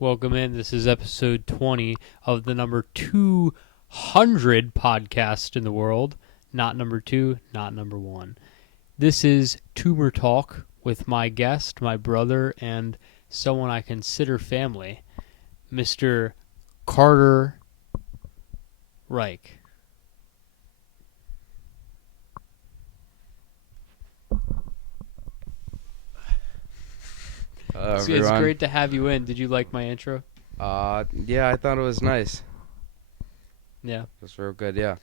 Welcome in. This is episode 20 of the number 200 podcast in the world. Not number 2, not number 1. This is Tumor Talk with my guest, my brother, and someone I consider family, Mr. Carter Reich. It's Everyone. great to have you in. Did you like my intro? Yeah, I thought it was nice. Yeah. It was real good, yeah.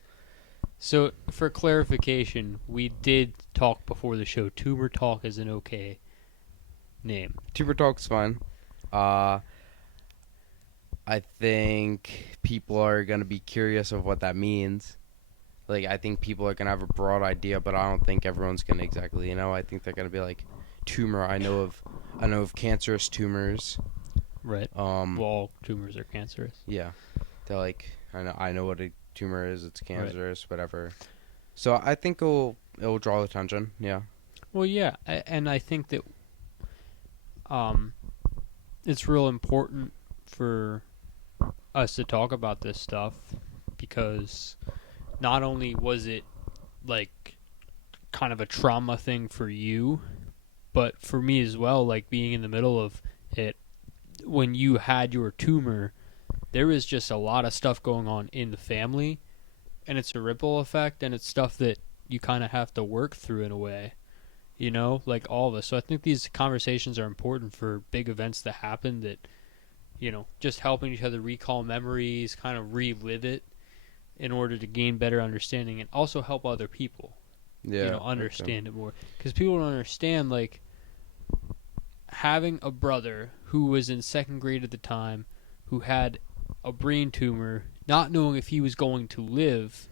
So, for clarification, we did talk before the show. Tumor Talk is an okay name. Tuber Talk's fine. I think people are going to be curious of what that means. I think people are going to have a broad idea, but I don't think everyone's going to exactly, I think they're going to be like, tumor. I know of cancerous tumors. Right. Well, all tumors are cancerous. Yeah. They're like, I know what a tumor is. It's cancerous, whatever. So I think it'll draw attention, yeah. Well, yeah, and I think that it's real important for us to talk about this stuff because not only was it like kind of a trauma thing for you, but for me as well, like being in the middle of it when you had your tumor, there was just a lot of stuff going on in the family, and it's a ripple effect, and it's stuff that you kind of have to work through in a way, like all of us. So I think these conversations are important for big events that happen that, just helping each other recall memories, kind of relive it in order to gain better understanding and also help other people, Yeah. understand it more. Because people don't understand, like, having a brother who was in second grade at the time who had a brain tumor, not knowing if he was going to live,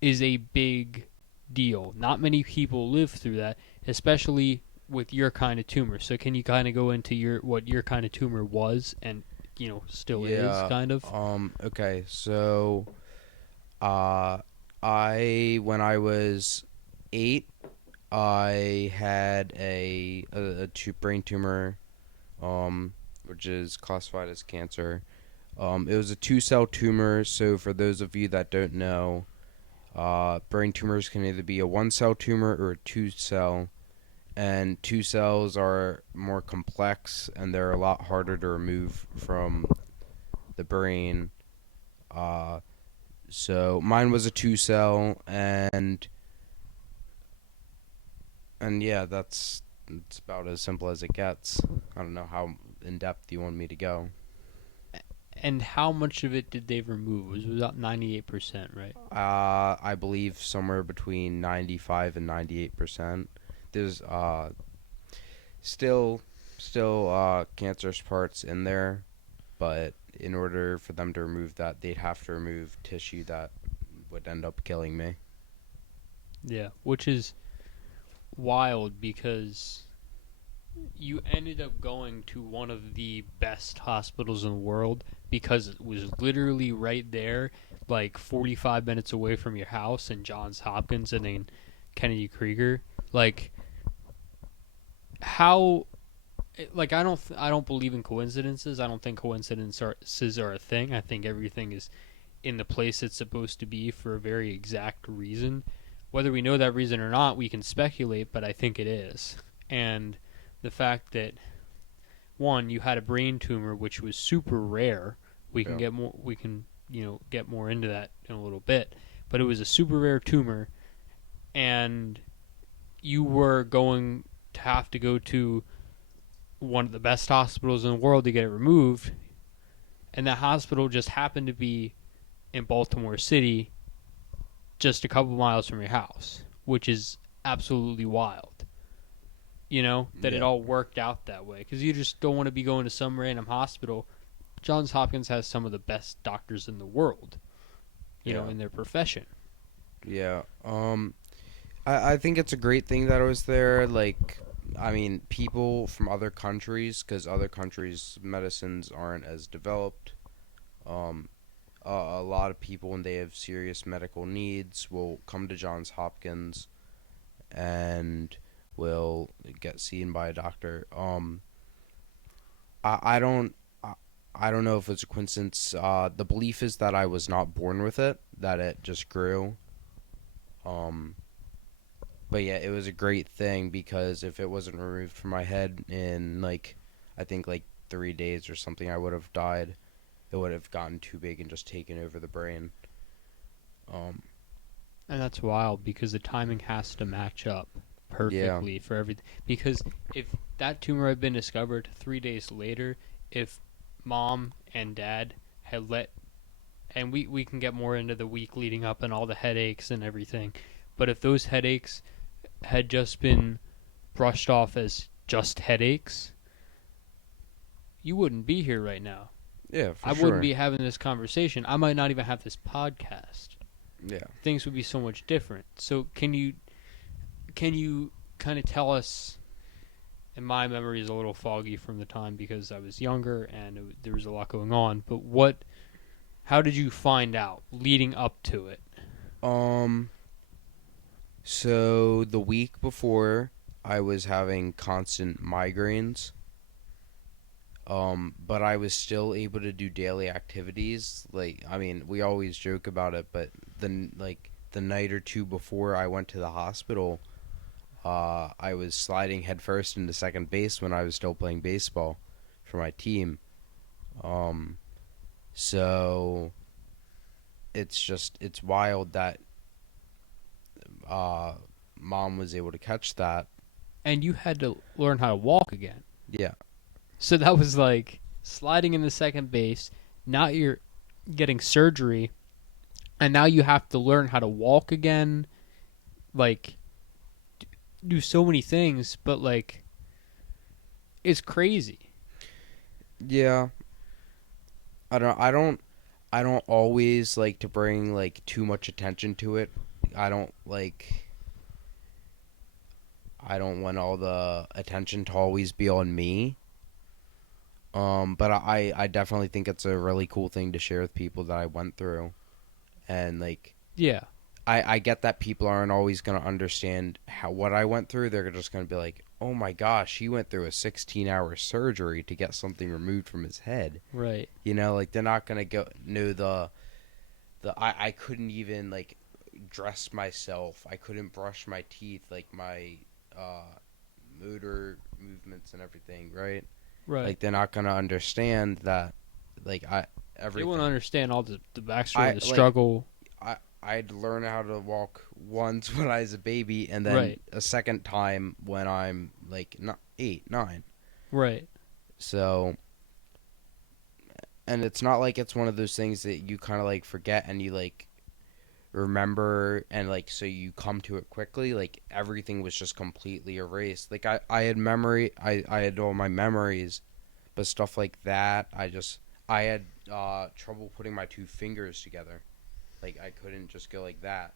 is a big deal. Not many people live through that, especially with your kind of tumor. So can you kind of go into what your kind of tumor was and still is kind of? Okay, so when I was 8, I had a brain tumor, which is classified as cancer. It was a 2-cell tumor. So for those of you that don't know, brain tumors can either be a 1-cell tumor or a 2-cell, and 2 cells are more complex and they're a lot harder to remove from the brain. So mine was a 2-cell, and yeah, that's it's about as simple as it gets. I don't know how in depth you want me to go. And how much of it did they remove? It was about 98%, right? I believe somewhere between 95 and 98%. There's still cancerous parts in there, but in order for them to remove that, they'd have to remove tissue that would end up killing me. Yeah, which is wild because you ended up going to one of the best hospitals in the world because it was literally right there, like 45 minutes away from your house in Johns Hopkins and then Kennedy Krieger. Like, how, like, I don't believe in coincidences. I don't think coincidences are a thing. I think everything is in the place it's supposed to be for a very exact reason. Whether we know that reason or not, we can speculate, but I think it is. And the fact that, one, you had a brain tumor, which was super rare. We can Yeah. get more. We can get more into that in a little bit. But it was a super rare tumor, and you were going to have to go to one of the best hospitals in the world to get it removed, and that hospital just happened to be in Baltimore City, just a couple miles from your house, which is absolutely wild. That it Yeah. all worked out that way. Because you just don't want to be going to some random hospital. Johns Hopkins has some of the best doctors in the world, Yeah. in their profession. Yeah. I think it's a great thing that I was there. I mean, people from other countries, because other countries' medicines aren't as developed. Um, a lot of people, when they have serious medical needs, will come to Johns Hopkins and will get seen by a doctor. I don't I don't know if it's a coincidence. The belief is that I was not born with it, that it just grew. Um, but yeah, it was a great thing because if it wasn't removed from my head in like, I think like 3 days or something, I would have died. It would have gotten too big and just taken over the brain. Um, And that's wild because the timing has to match up yeah, perfectly for everything. Because if that tumor had been discovered 3 days later, if mom and dad had let, and we can get more into the week leading up and all the headaches and everything, but if those headaches had just been brushed off as just headaches, you wouldn't be here right now. yeah, for I wouldn't sure. be having this conversation. I might not even have this podcast. Yeah. Things would be so much different. So can you kind of tell us? And my memory is a little foggy from the time because I was younger and there was a lot going on. But how did you find out leading up to it? Um, so the week before, I was having constant migraines. But I was still able to do daily activities. Like, I mean, we always joke about it, but the night or two before I went to the hospital, I was sliding headfirst into second base when I was still playing baseball for my team. Um, so it's wild that uh, mom was able to catch that. And you had to learn how to walk again. Yeah, So that was like sliding into second base. Now you're getting surgery, and now you have to learn how to walk again. Like do so many things, but like it's crazy. yeah. I don't always like to bring like too much attention to it. I don't like I don't want all the attention to always be on me. But I definitely think it's a really cool thing to share with people that I went through. And like Yeah, I get that people aren't always gonna understand what I went through. They're just gonna be like, "Oh my gosh, he went through a 16-hour surgery to get something removed from his head." right. You know, like they're not gonna go know I couldn't even like dress myself. I couldn't brush my teeth, like my uh, motor movements and everything, right? Right. Like they're not gonna understand that, like They won't everything. understand all the backstory, I the like struggle. I'd learn how to walk once when I was a baby, and then Right. a second time when I'm like not 8, 9. Right. So, and it's not like it's one of those things that you kind of like forget and you like remember and like so you come to it quickly. Like everything was just completely erased. Like I had memory, I had all my memories, but stuff like that I had trouble putting my two fingers together. Like I couldn't just go like that.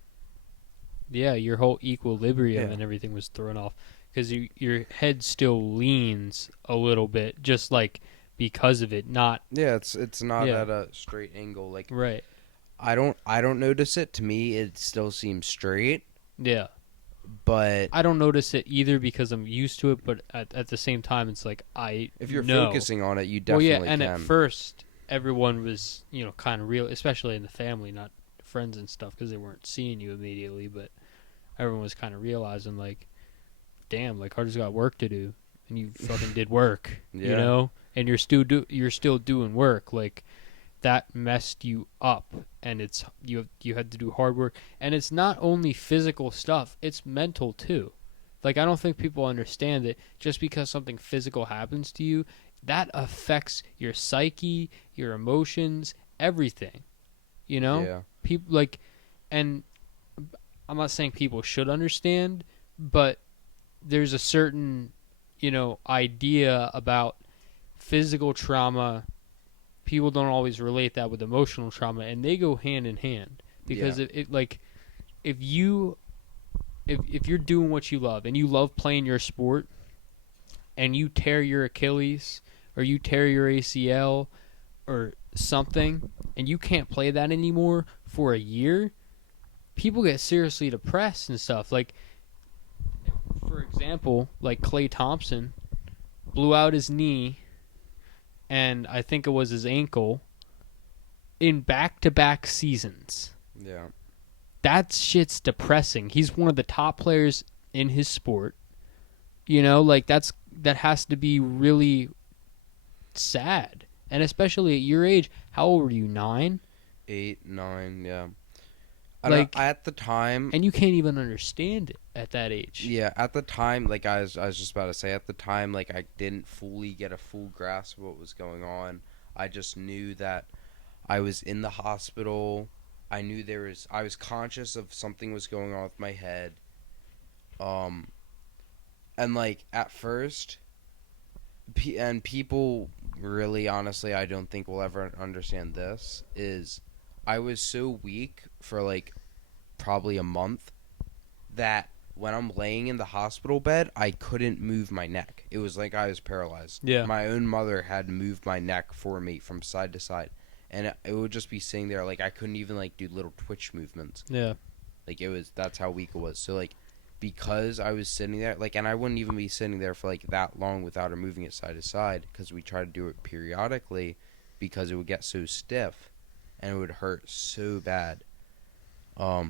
Yeah, your whole equilibrium Yeah. and everything was thrown off because your head still leans a little bit, just like because of it. Not Yeah, it's not yeah. at a straight angle. Like Right. I don't notice it. To me, it still seems straight, Yeah. but I don't notice it either because I'm used to it, but at the same time, it's like I if you're know. focusing on it, you Well, yeah, definitely and at can. first, everyone was, kind of real, especially in the family, not friends and stuff, because they weren't seeing you immediately, but everyone was kind of realizing, like, damn, like, Carter's got work to do, and you fucking did work, Yeah. and you're still doing work, like, that messed you up, and you had to do hard work, and it's not only physical stuff, it's mental too. Like I don't think people understand that just because something physical happens to you, that affects your psyche, your emotions, everything. You know? Yeah. People like and I'm not saying people should understand, but there's a certain, idea about physical trauma. People don't always relate that with emotional trauma, and they go hand in hand Yeah. because it like if you if you're doing what you love and you love playing your sport and you tear your Achilles or you tear your ACL or something and you can't play that anymore for a year, people get seriously depressed and stuff. Like for example, like Klay Thompson blew out his knee and I think it was his ankle in back-to-back seasons. Yeah. That shit's depressing. He's one of the top players in his sport. You know, like that has to be really sad. And especially at your age, how old were you? 9? 8, 9, yeah. I don't Like, at the time. and you can't even understand it at that age. Yeah, at the time, like I was just about to say, at the time, like I didn't fully get a full grasp of what was going on. I just knew that I was in the hospital. I was conscious of something was going on with my head. Um, and like at first, and people really, honestly, I don't think will ever understand this, is I was so weak for like probably a month that when I'm laying in the hospital bed, I couldn't move my neck. It was like I was paralyzed. Yeah. My own mother had moved my neck for me from side to side, and it would just be sitting there like I couldn't even like do little twitch movements. Yeah. Like that's how weak it was. So like because I was sitting there like, and I wouldn't even be sitting there for like that long without her moving it side to side, because we tried to do it periodically because it would get so stiff and it would hurt so bad. Well,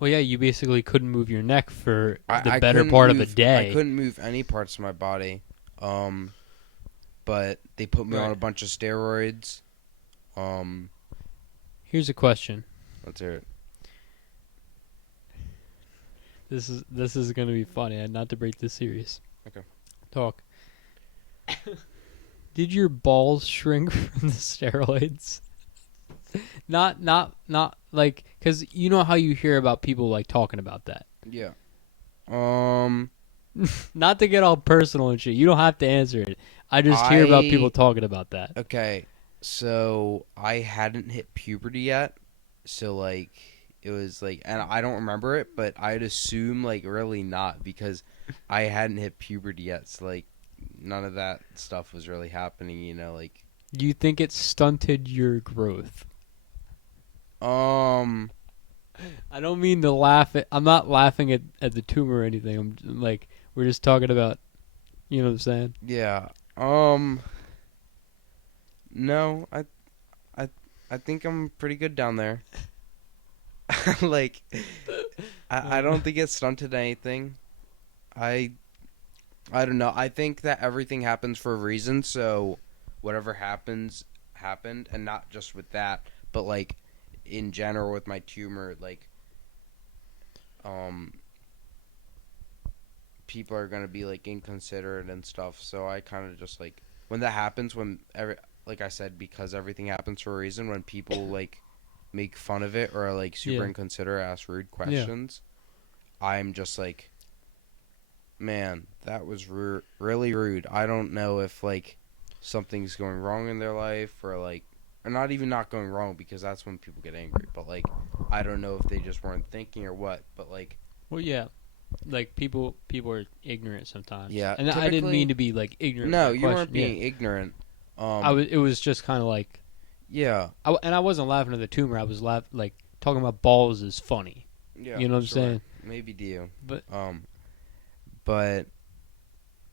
yeah, you basically couldn't move your neck for the I better couldn't part of a move. I day. couldn't move any parts of my body. But they put me on Right. a bunch of steroids. Here's a question. Let's hear it. This is going to be funny, and not to break this serious. Okay. Talk. Did your balls shrink from the steroids? Not like, because you know how you hear about people like talking about that. Yeah. Not to get all personal and shit. You don't have to answer it. I just hear about people talking about that. Okay. So I hadn't hit puberty yet. So like it was like, and I don't remember it, but I'd assume like really not, because I hadn't hit puberty yet. So like none of that stuff was really happening, you know, like. Do you think it stunted your growth? Um. I don't mean to laugh at. I'm not laughing at the tumor or anything. I'm like, we're just talking about. You know what I'm saying? Yeah. No, I think I'm pretty good down there. Like, I don't think it stunted anything. I don't know. I think that everything happens for a reason. So, whatever happens, happened, and not just with that, but like in general with my tumor, like, people are gonna be like inconsiderate and stuff. So I kind of just like when that happens, like I said, because everything happens for a reason. When people like make fun of it or are like super inconsiderate, ask rude questions, I'm just like, man, that was really rude. I don't know if like something's going wrong in their life, or like, or not even not going wrong, because that's when people get angry. But like, I don't know if they just weren't thinking or what. But like, Well, yeah. Like people are ignorant sometimes. Yeah, And I didn't mean to be like ignorant. no, with that you weren't question. being ignorant. It was just kind of like. Yeah. And I wasn't laughing at the tumor. I was like talking about balls is funny. Yeah. You know what I'm saying? Maybe do you. But But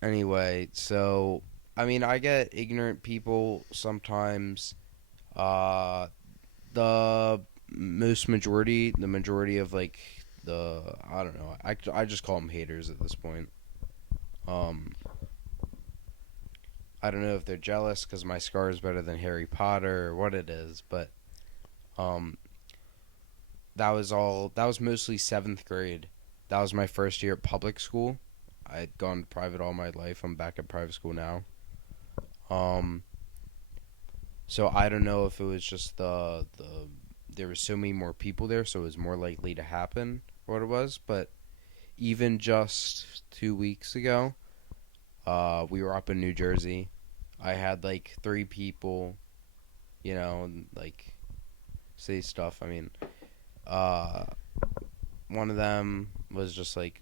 anyway, so I mean, I get ignorant people sometimes. The the majority of like I don't know. I just call them haters at this point. I don't know if they're jealous because my scar is better than Harry Potter or what it is, but that was mostly 7th grade. That was my first year at public school. I'd gone private all my life. I'm back at private school now. So I don't know if it was just there were so many more people there, so it was more likely to happen, or what it was. But even just 2 weeks ago, we were up in New Jersey. I had like 3 people, you know, like say stuff. I mean, one of them was just like,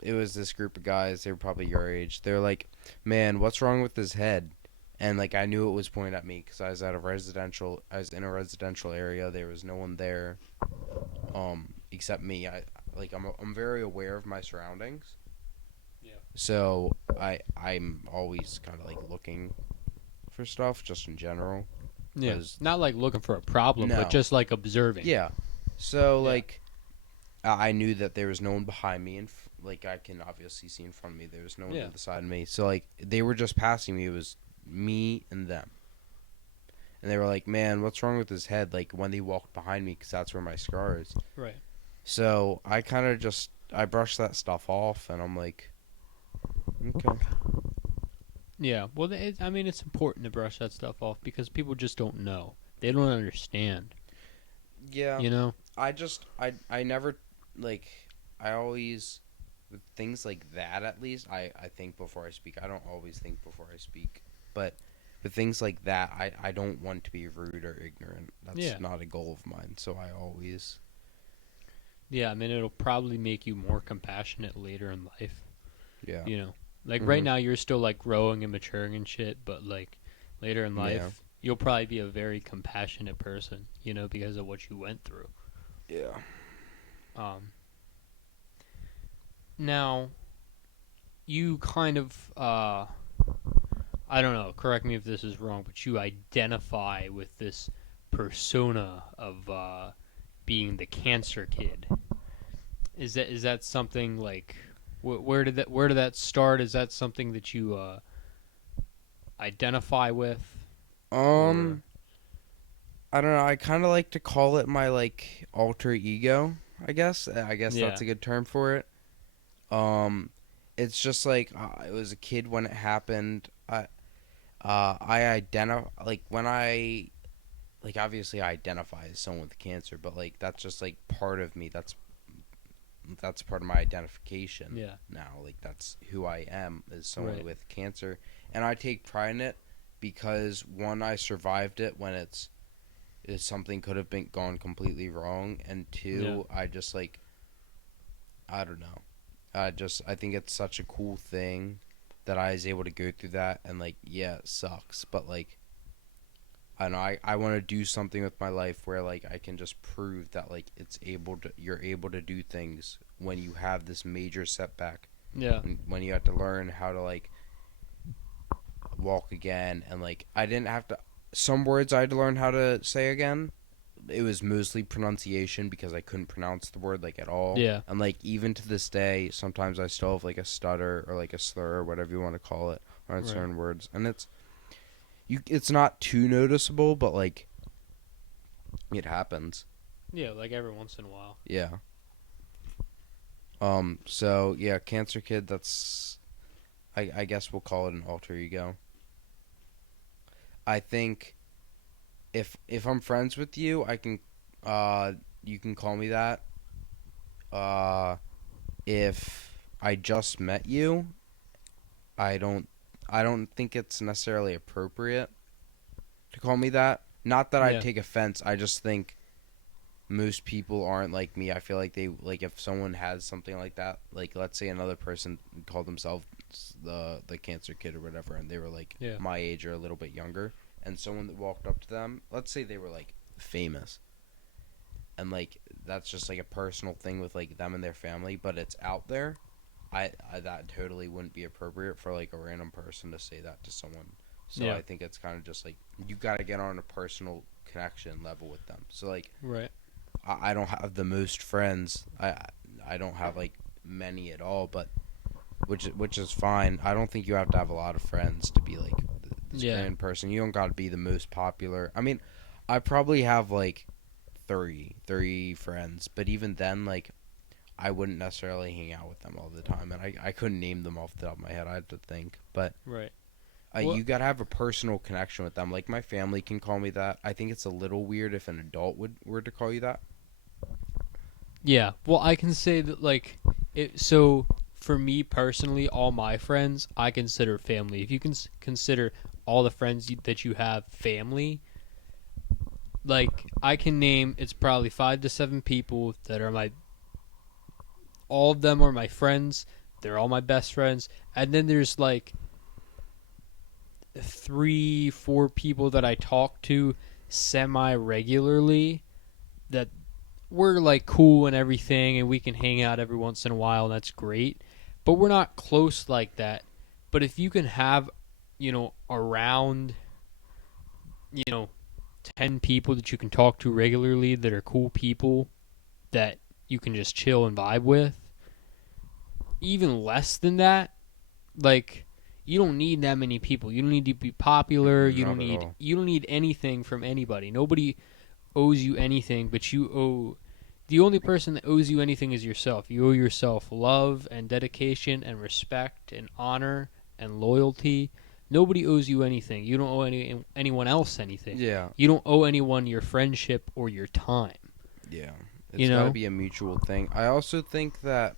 it was this group of guys. They were probably your age. They're like, "Man, what's wrong with his head?" And like, I knew it was pointed at me because I was in a residential area. There was no one there, except me. I'm very aware of my surroundings. Yeah. So I'm always kind of like looking for stuff just in general. Yeah. Cause Not like looking for a problem, but no, just like observing. yeah. So Yeah. like I knew that there was no one behind me, and like I can obviously see in front of me, there was no one Yeah. to the side of me. So like they were just passing me. It was me and them, and they were like, "Man, what's wrong with his head?" Like when they walked behind me, because that's where my scar is. Right. So I kind of just I brushed that stuff off, and I'm like, okay, Yeah. Well, I mean, it's important to brush that stuff off because people just don't know. They don't understand. yeah. You know? I never like I always with things like that at least I think before I speak. I don't always think before I speak, but with things like that I don't want to be rude or ignorant. That's Yeah. not a goal of mine. So I always Yeah. I mean, it'll probably make you more compassionate later in life. yeah You know? Like right mhm now, you're still like growing and maturing and shit, but like later in yeah life, you'll probably be a very compassionate person, you know, because of what you went through. yeah Um, Now, you kind of, I don't know, correct me if this is wrong, but you identify with this persona of being the cancer kid. Is that something like where did that start? Is that something that you identify with, or um I don't know. I kind of like to call it my like alter ego. I guess that's yeah, a good term for it. Um, it's just like I was a kid when it happened. I identify like when I like obviously I identify as someone with cancer, but like that's just like part of me. That's part of my identification yeah, now. Like that's who I am as someone right, with cancer, and I take pride in it because one, I survived it when it's something could have been gone completely wrong, and yeah, two, I just like I don't know. I think it's such a cool thing that I was able to go through that, and like yeah, it sucks, but like I don't know I want to do something with my life where like I can just prove that like you're able to do things when you have this major setback, yeah, when you have to learn how to like walk again, and like I didn't have to some words I had to learn how to say again. It was mostly pronunciation because I couldn't pronounce the word like at all. yeah, And like even to this day, sometimes I still have like a stutter or like a slur or whatever you want to call it on right, certain words. And it's not too noticeable, but like it happens. yeah, like every once in a while. Yeah. So yeah, Cancer Kid, that's I guess we'll call it an alter ego. I think if I'm friends with you, I can you can call me that. Uh if I just met you, I don't I don't think it's necessarily appropriate to call me that. Not that I'd Yeah, take offense. I just think most people aren't like me. I feel like they like if someone has something like that, like let's say another person called themselves the cancer kid or whatever, and they were like yeah, my age or a little bit younger, and someone that walked up to them, let's say they were like famous, and like that's just like a personal thing with like them and their family, but it's out there. I that totally wouldn't be appropriate for like a random person to say that to someone. So yeah, I think it's kind of just like you got to get on a personal connection level with them. So like right, I don't have the most friends. I don't have like many at all, but which is fine. I don't think you have to have a lot of friends to be like this yeah, grand person. You don't got to be the most popular. I mean, I probably have like 30 friends, but even then like I wouldn't necessarily hang out with them all the time, and I couldn't name them off the top of my head. I had to think, but right. Well, you gotta have a personal connection with them. Like my family can call me that. I think it's a little weird if an adult would were to call you that. yeah. Well, I can say that like it. So for me personally, all my friends I consider family. If you can consider all the friends that you have family, like I can name it's probably 5 to 7 people that are my. All of them are my friends. They're all my best friends, and then there's like 3, 4 people that I talk to semi regularly that we're like cool and everything and we can hang out every once in a while and that's great. But we're not close like that. But if you can have, around, you know, 10 people that you can talk to regularly that are cool people that you can just chill and vibe with, even less than that, like, you don't need that many people. You don't need to be popular. Mm-mm, not at all. You don't need anything from anybody. Nobody owes you anything, but you owe the only person that owes you anything is yourself. You owe yourself love and dedication and respect and honor and loyalty. Nobody owes you anything. You don't owe anyone else anything. Yeah, You don't owe anyone your friendship or your time. yeah. You It's got to know? be a mutual thing. I also think that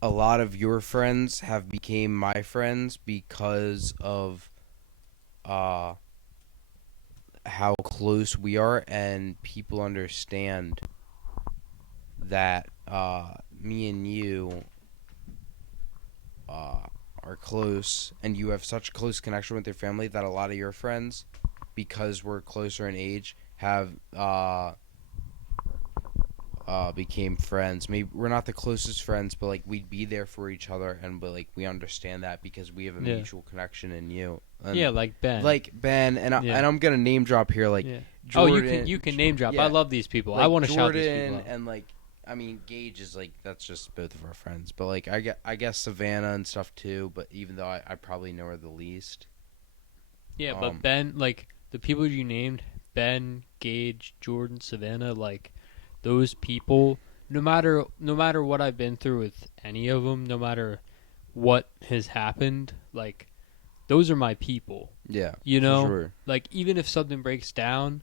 a lot of your friends have became my friends because of uh how close we are, and people understand that me and you uh are close, and you have such a close connection with your family that a lot of your friends, because we're closer in age, have became friends. Maybe we're not the closest friends, but like we'd be there for each other, and but like we understand that because we have a Yeah. mutual connection in you. Yeah, And like Ben. like Ben, and Yeah. I'm gonna name drop here, like Yeah. Oh, Jordan. you can name drop. I Yeah, love these people. I like want to shout these people Jordan, out. and like I mean Gage is like that's just both of our friends, but like I guess Savannah and stuff too. But even though I probably know her the least. Yeah, but Um, Ben, like the people you named, Ben, Gage, Jordan, Savannah, like those people, no matter what I've been through with any of them, no matter what has happened, like those are my people. yeah, You for know, sure. like even if something breaks down,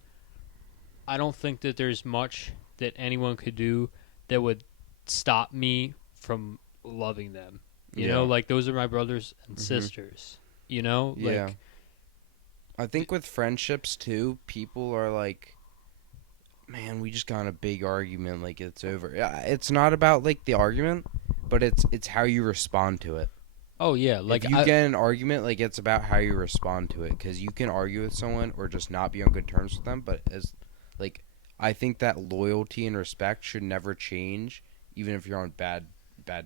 I don't think that there's much that anyone could do that would stop me from loving them. Yeah. Like those are my brothers and Mhm. sisters. You know, Yeah. like I think with friendships too, people are like, man, we just got in a big argument, like it's over. Yeah, it's not about like the argument, but it's how you respond to it. oh yeah, If like you get in an argument, like it's about how you respond to it, because you can argue with someone or just not be on good terms with them. But as like, I think that loyalty and respect should never change, even if you're on bad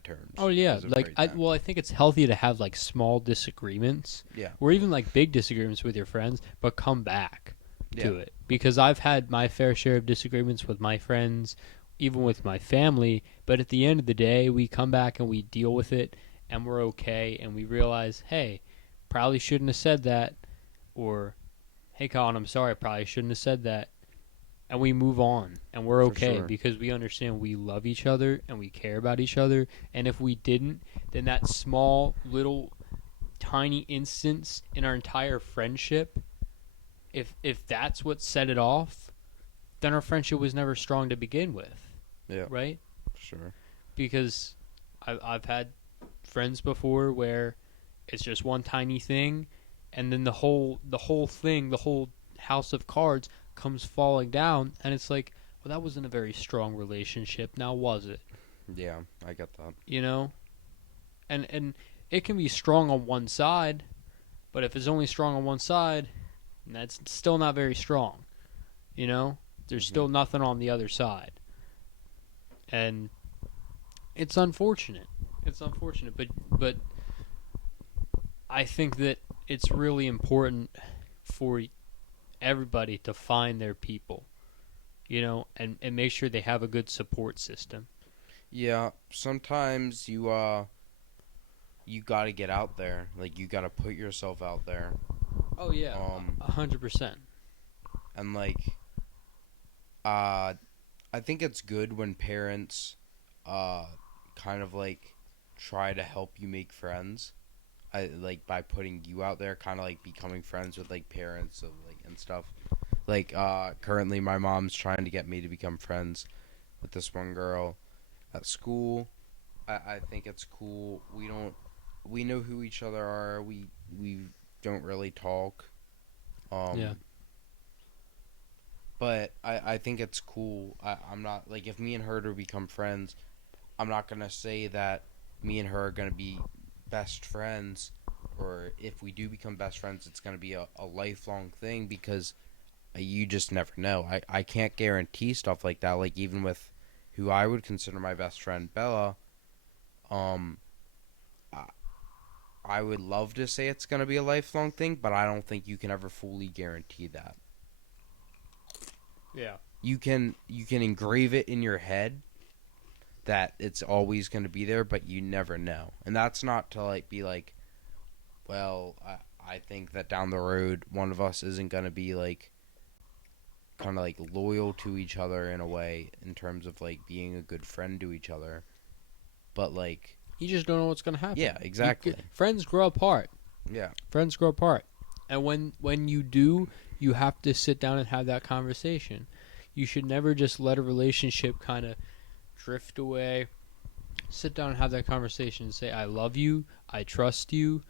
terms oh yeah, as of like right I now. well I think it's healthy to have like small disagreements Yeah, or even like big disagreements with your friends, but come back yeah, to it because I've had my fair share of disagreements with my friends, even with my family, but at the end of the day, we come back and we deal with it and we're okay and we realize, hey, probably shouldn't have said that or hey Colin, I'm sorry, I probably shouldn't have said that and we move on and we're for okay sure. because we understand we love each other and we care about each other. And if we didn't, then that small little tiny instance in our entire friendship, if that's what set it off, then our friendship was never strong to begin with, Yeah, right? for sure. Because I've had friends before where it's just one tiny thing, and then the whole house of cards comes falling down, and it's like, well, that wasn't a very strong relationship, now was it? Yeah, I get that. You know, and it can be strong on one side, but if it's only strong on one side, that's still not very strong. You know, there's Hmm. still nothing on the other side, and it's unfortunate. It's unfortunate, but I think that it's really important for everybody to find their people, and make sure they have a good support system. Yeah, sometimes you got to get out there. Like you got to put yourself out there. Oh yeah, Um 100%. and like uh I think it's good when parents uh kind of like try to help you make friends. I like by putting you out there, kind of like becoming friends with like parents of like and stuff. Like currently my mom's trying to get me to become friends with this one girl at school. I think it's cool. We know who each other are. We don't really talk. Yeah, Um but I think it's cool. I'm not like if me and her to become friends, I'm not gonna say that me and her are gonna be best friends, or if we do become best friends, it's gonna be a lifelong thing because you just never know. I can't guarantee stuff like that. Like even with who I would consider my best friend, Bella, um, I would love to say it's going to be a lifelong thing, but I don't think you can ever fully guarantee that. Yeah. You can engrave it in your head that it's always going to be there, but you never know. And that's not to like be like, well, I think that down the road one of us isn't going to be like kind of like loyal to each other in a way in terms of like being a good friend to each other. But like, You just don't know what's gonna happen. yeah, exactly. Friends grow apart. Yeah. Friends grow apart, and when you do, you have to sit down and have that conversation. You should never just let a relationship kind of drift away. Sit down and have that conversation and say, "I love you, I trust you,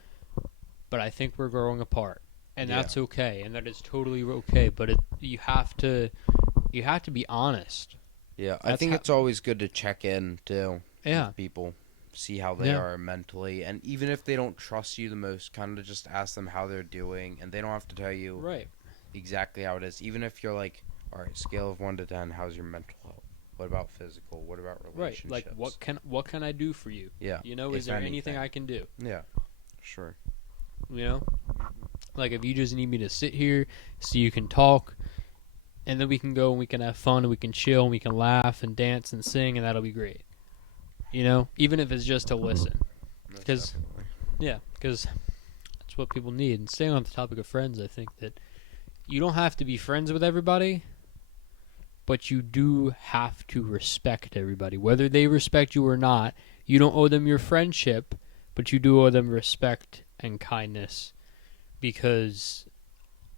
but I think we're growing apart." And Yeah. that's okay, and that is totally okay. But you have to be honest. Yeah, I That's think how- it's always good to check in too Yeah, with people, see how they Yeah. are mentally, and even if they don't trust you the most, kind of just ask them how they're doing, and they don't have to tell you right, exactly how it is. Even if you're like, all right, scale of 1 to 10, how's your mental health? What about physical? What about right. relationships? Like what can I do for you? Yeah, You know, if is there anything anything. I can do? Yeah, sure. You know, like if you just need me to sit here so you can talk, and then we can go and we can have fun and we can chill and we can laugh and dance and sing, and that'll be great. You know, even if it's just to listen. Most 'Cause- definitely. Yeah, because that's what people need. And staying on the topic of friends, I think that you don't have to be friends with everybody, but you do have to respect everybody. Whether they respect you or not, you don't owe them your friendship, but you do owe them respect and kindness, because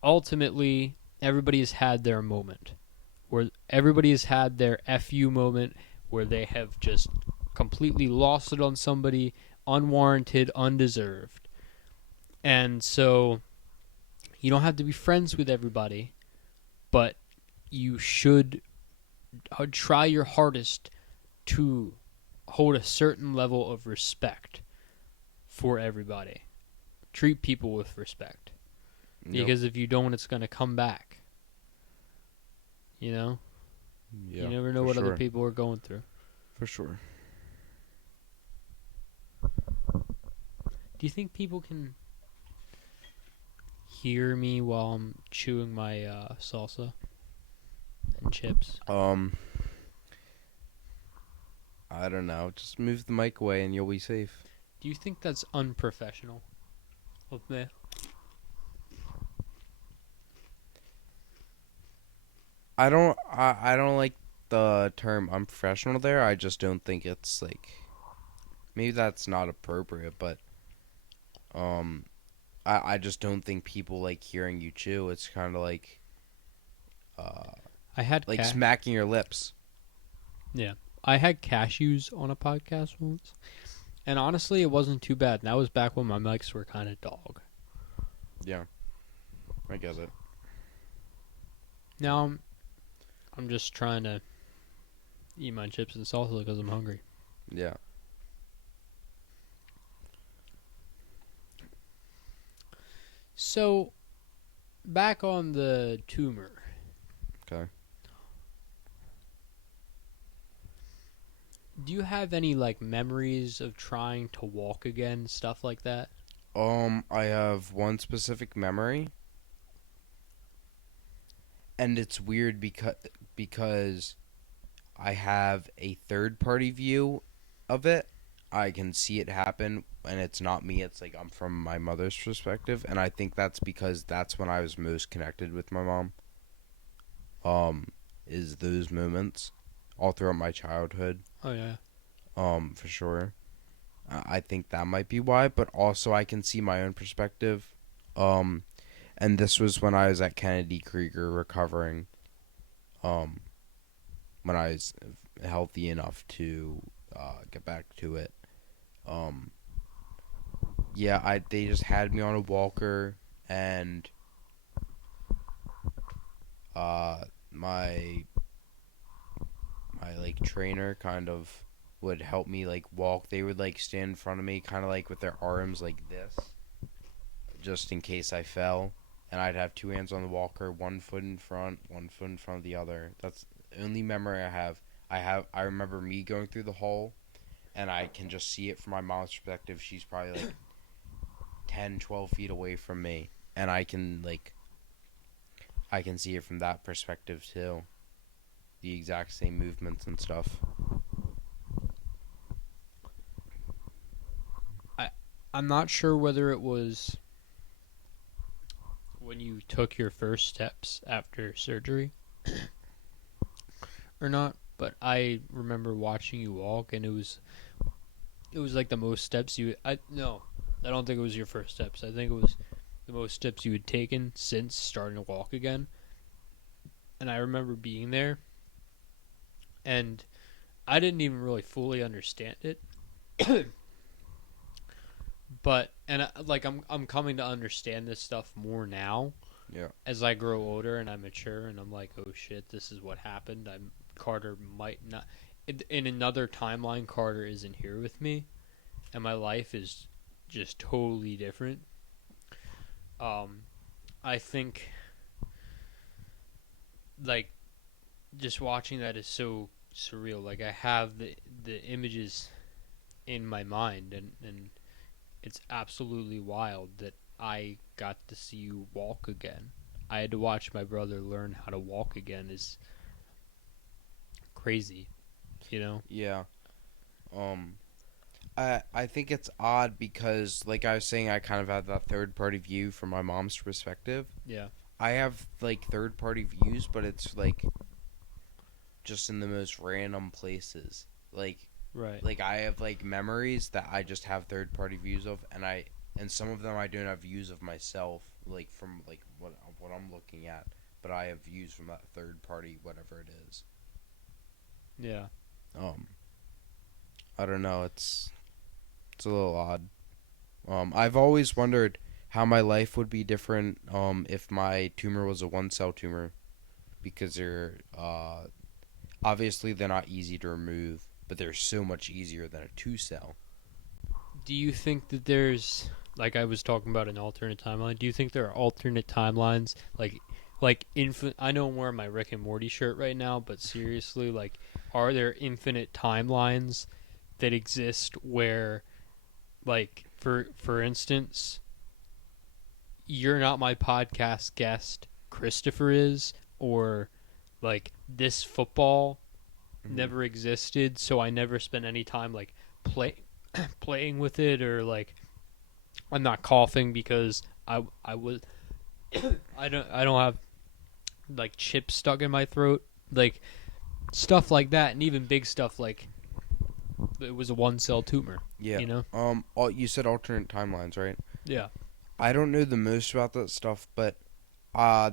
ultimately everybody has had their moment, where everybody has had their FU moment where they have just completely lost it on somebody, unwarranted, undeserved. And so you don't have to be friends with everybody, but you should try your hardest to hold a certain level of respect for everybody. Treat people with respect. Yep. Because if you don't, it's going to come back. You know? Yeah, You never know for what sure. other people are going through. For sure. Do you think people can hear me while I'm chewing my salsa and chips? I don't know. Just move the mic away and you'll be safe. Do you think that's unprofessional of me? I don't like the term unprofessional there. I just don't think it's like, maybe that's not appropriate, but I just don't think people like hearing you chew. It's kind of like I had like smacking your lips. I had cashews on a podcast once, and honestly, it wasn't too bad. And that was back when my mics were kind of dog. Yeah, I guess it. Now I'm just trying to eat my chips and salsa because I'm hungry. Yeah. So, back on the tumor. Okay. Do you have any like memories of trying to walk again, stuff like that? I have one specific memory, and it's weird because I have a third party view of it. I can see it happen, and it's not me. It's like I'm from my mother's perspective, and I think that's because that's when I was most connected with my mom. Is those moments all throughout my childhood. Oh yeah. For sure. I think that might be why, but also I can see my own perspective. And this was when I was at Kennedy Krieger recovering. When I was healthy enough to get back to it. Yeah, they just had me on a walker, and my like trainer kind of would help me like walk. They would like stand in front of me, kind of like with their arms like this, just in case I fell. And I'd have two hands on the walker, one foot in front of the other. That's the only memory I have. I remember me going through the hole, and I can just see it from my mom's perspective. She's probably like 10, 12 feet away from me, and I can see it from that perspective too. The exact same movements and stuff. I I'm not sure whether it was when you took your first steps after surgery or not, but I remember watching you walk, and it was like the most steps you. I no, I don't think it was your first steps. I think it was the most steps you had taken since starting to walk again. And I remember being there, and I didn't even really fully understand it. But I'm coming to understand this stuff more now Yeah. as I grow older and I mature, and I'm like, oh shit, this is what happened. I'm Carter might not in another timeline. Carter isn't here with me, and my life is just totally different. Um, I think like just watching that is so surreal. Like I have the images in my mind, and it's absolutely wild that I got to see you walk again. I had to watch my brother learn how to walk again is crazy, you know? Yeah. Um I think it's odd because like I was saying I kind of have that third party view from my mom's perspective. Yeah. I have like third party views, but it's like just in the most random places. Right. Like I have like memories that I just have third party views of, and some of them I don't have views of myself, like from like what I'm looking at, but I have views from that third party, whatever it is. Yeah. Um, I don't know. It's a little odd. I've always wondered how my life would be different if my tumor was a one cell tumor, because obviously they're not easy to remove, but they're so much easier than a two cell. Do you think that there's like I was talking about an alternate timeline? Do you think there are alternate timelines like infinite? I know I'm wearing my Rick and Morty shirt right now, but seriously, like, are there infinite timelines that exist where, like, for instance, you're not my podcast guest, Christopher is, or like this football Mm-hmm. never existed, so I never spent any time like play playing with it, or like I'm not coughing because I was I don't have like chips stuck in my throat, like stuff like that, and even big stuff like it was a one cell tumor, Yeah. you know? You said alternate timelines, right? Yeah. I don't know the most about that stuff, but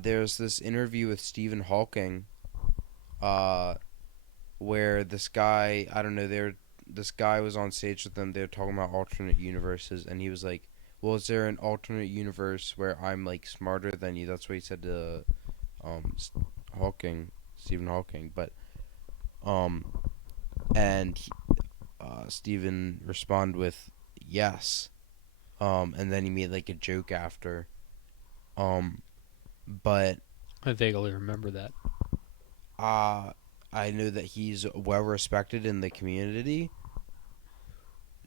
there's this interview with Stephen Hawking, uh, where this guy, I don't know, this guy was on stage with them. They were talking about alternate universes, and he was like, "Well, is there an alternate universe where I'm like smarter than you?" That's what he said to um Hawking, Stephen Hawking. But um, and Stephen responded with yes. And then he made like a joke after. Um, but I vaguely remember that. uh, I know that he's well respected in the community.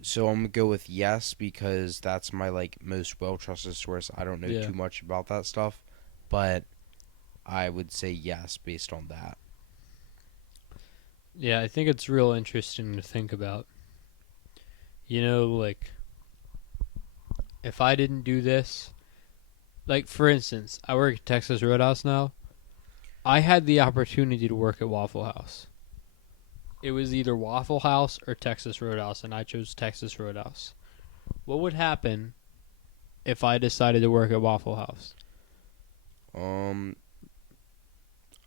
So I'm gonna go with yes because that's my like most well trusted source. I don't know Yeah. too much about that stuff, but I would say yes based on that. Yeah, I think it's real interesting to think about. You know, like if I didn't do this, like for instance, I work at Texas Roadhouse now. I had the opportunity to work at Waffle House. It was either Waffle House or Texas Roadhouse, and I chose Texas Roadhouse. What would happen if I decided to work at Waffle House? Um,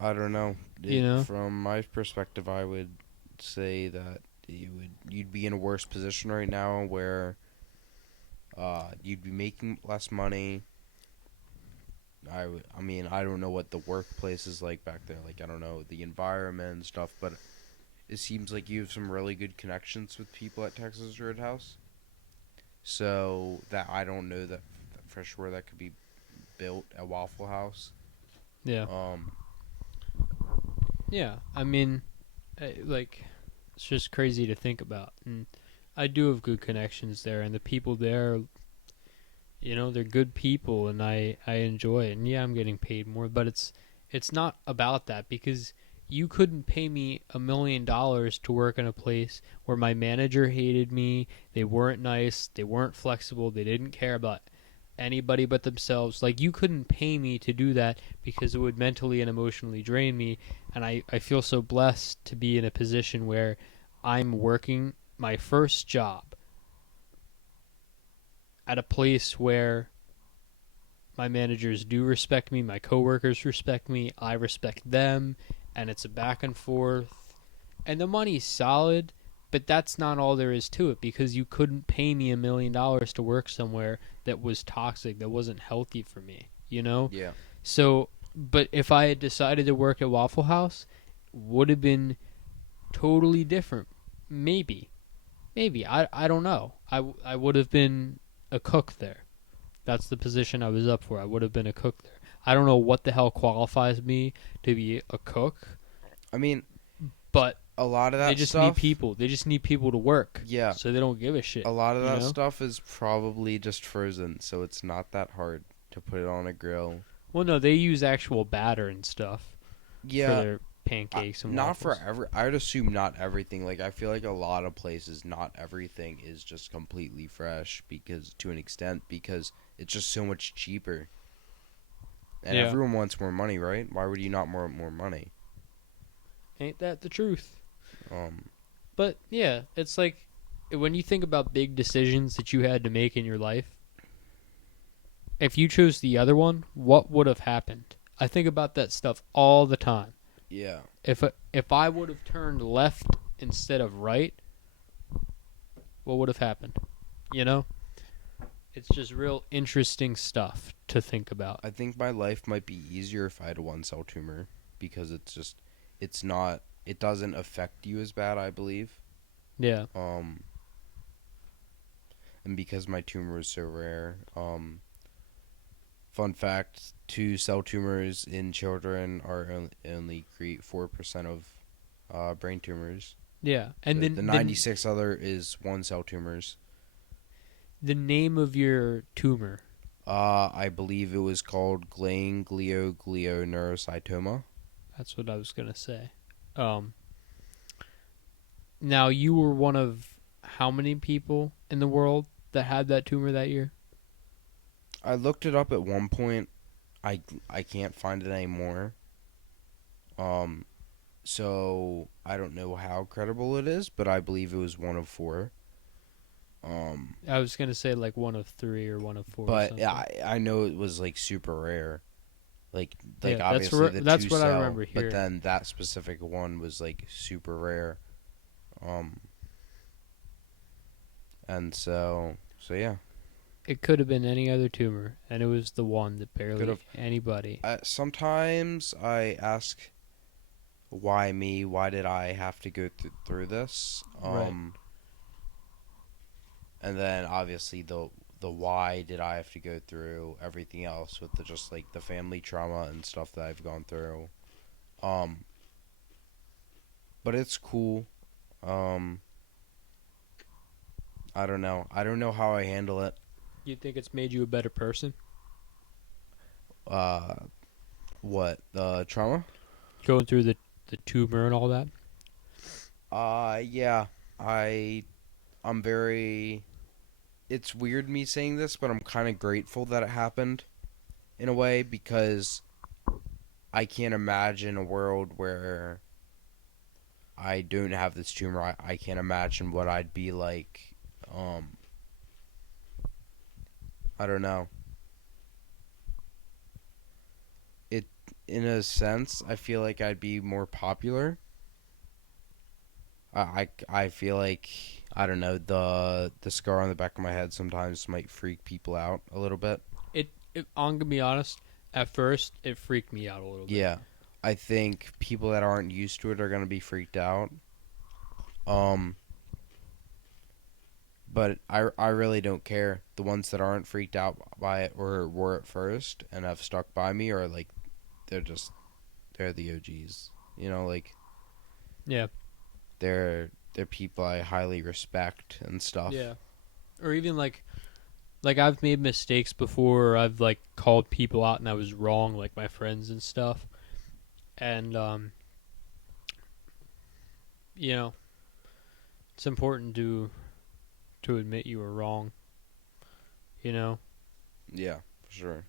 I don't know. You know? From my perspective, I would say that you'd be in a worse position right now where you'd be making less money. I mean, I don't know what the workplace is like back there. Like, I don't know the environment and stuff, but it seems like you have some really good connections with people at Texas Roadhouse. So that I don't know that for sure that could be built at Waffle House. Yeah. Um, Yeah. I mean, like, it's just crazy to think about. And I do have good connections there, and the people there, You know, they're good people, and I enjoy it. And yeah, I'm getting paid more, but it's not about that, because you couldn't pay me $1 million to work in a place where my manager hated me. They weren't nice. They weren't flexible. They didn't care about anybody but themselves. Like, you couldn't pay me to do that, because it would mentally and emotionally drain me. And I feel so blessed to be in a position where I'm working my first job at a place where my managers do respect me, my coworkers respect me, I respect them, and it's a back and forth. And the money's solid, but that's not all there is to it, because you couldn't pay me $1 million to work somewhere that was toxic, that wasn't healthy for me, you know? Yeah. So, but if I had decided to work at Waffle House, would have been totally different. Maybe. Maybe. I don't know. I would have been a cook there. That's the position I was up for. I would have been a cook there. I don't know what the hell qualifies me to be a cook, I mean, but a lot of they that just need stuff. people. They just need people to work. Yeah. So they don't give a A shit, lot of you that know? stuff is probably just frozen, so it's not that hard to put it on a grill. Well, no, they use actual batter and stuff for Yeah, their pancakes and not for waffles. I would assume not everything. Like I feel like a lot of places, not everything is just completely fresh because to an extent because it's just so much cheaper. And Yeah. everyone wants more money, right? Why would you not want more money? Ain't that the truth? Um, But yeah, it's like when you think about big decisions that you had to make in your life, if you chose the other one, what would have happened? I think about that stuff all the time. yeah. If I would have turned left instead of right, what would have happened? You know? It's just real interesting stuff to think about. I think my life might be easier if I had a one cell tumor because it's not it doesn't affect you as bad, I believe. Yeah. Um, and because my tumor is so rare, fun fact: two cell tumors in children are only create 4% of brain tumors. Yeah. And So then the 96 other is one cell tumors. the name of your tumor. I believe it was called ganglioglioneurocytoma. That's what I was going to say. Um Now, you were one of how many people in the world that had that tumor that year? I looked it up at one point. I can't find it anymore. Um, so I don't know how credible it is, but I believe it was one of four. Um, I was going to say like one of 3 or one of 4 or but something. I know it was like super rare. Like Yeah, obviously the two that's what I cell, remember but hearing. then that specific one was like super rare. Um, and so yeah, It could have been any other tumor, and it was the one that could barely have. anybody. Sometimes I ask, why me? Why did I have to go through this? Right. And then obviously the why did I have to go through everything else with the just like the family trauma and stuff that I've gone through. Um, but it's cool. Um, I don't know. I don't know how I handle it. You think it's made you a better person? Uh, what the trauma? Going through the tumor and all that? Yeah. I I'm very. It's weird me saying this, but I'm kind of grateful that it happened in a way because I can't imagine a world where I don't have this tumor. I can't imagine what I'd be like. Um, I don't know. It in a sense, I feel like I'd be more popular. I feel like I don't know the scar on the back of my head sometimes might freak people out a little bit. I'm gonna be honest. At first, it freaked me out a little bit. Yeah, I think people that aren't used to it are gonna be freaked out. Um, but I really don't care. The ones that aren't freaked out by it or were at first and have stuck by me are like they're just they're the OGs. You know, like Yeah. they're people I highly respect and stuff. Yeah. Or even like like I've made mistakes before, or I've like called people out and I was wrong, like my friends and stuff. And you know, it's important to admit you were wrong. You know, Yeah, for sure.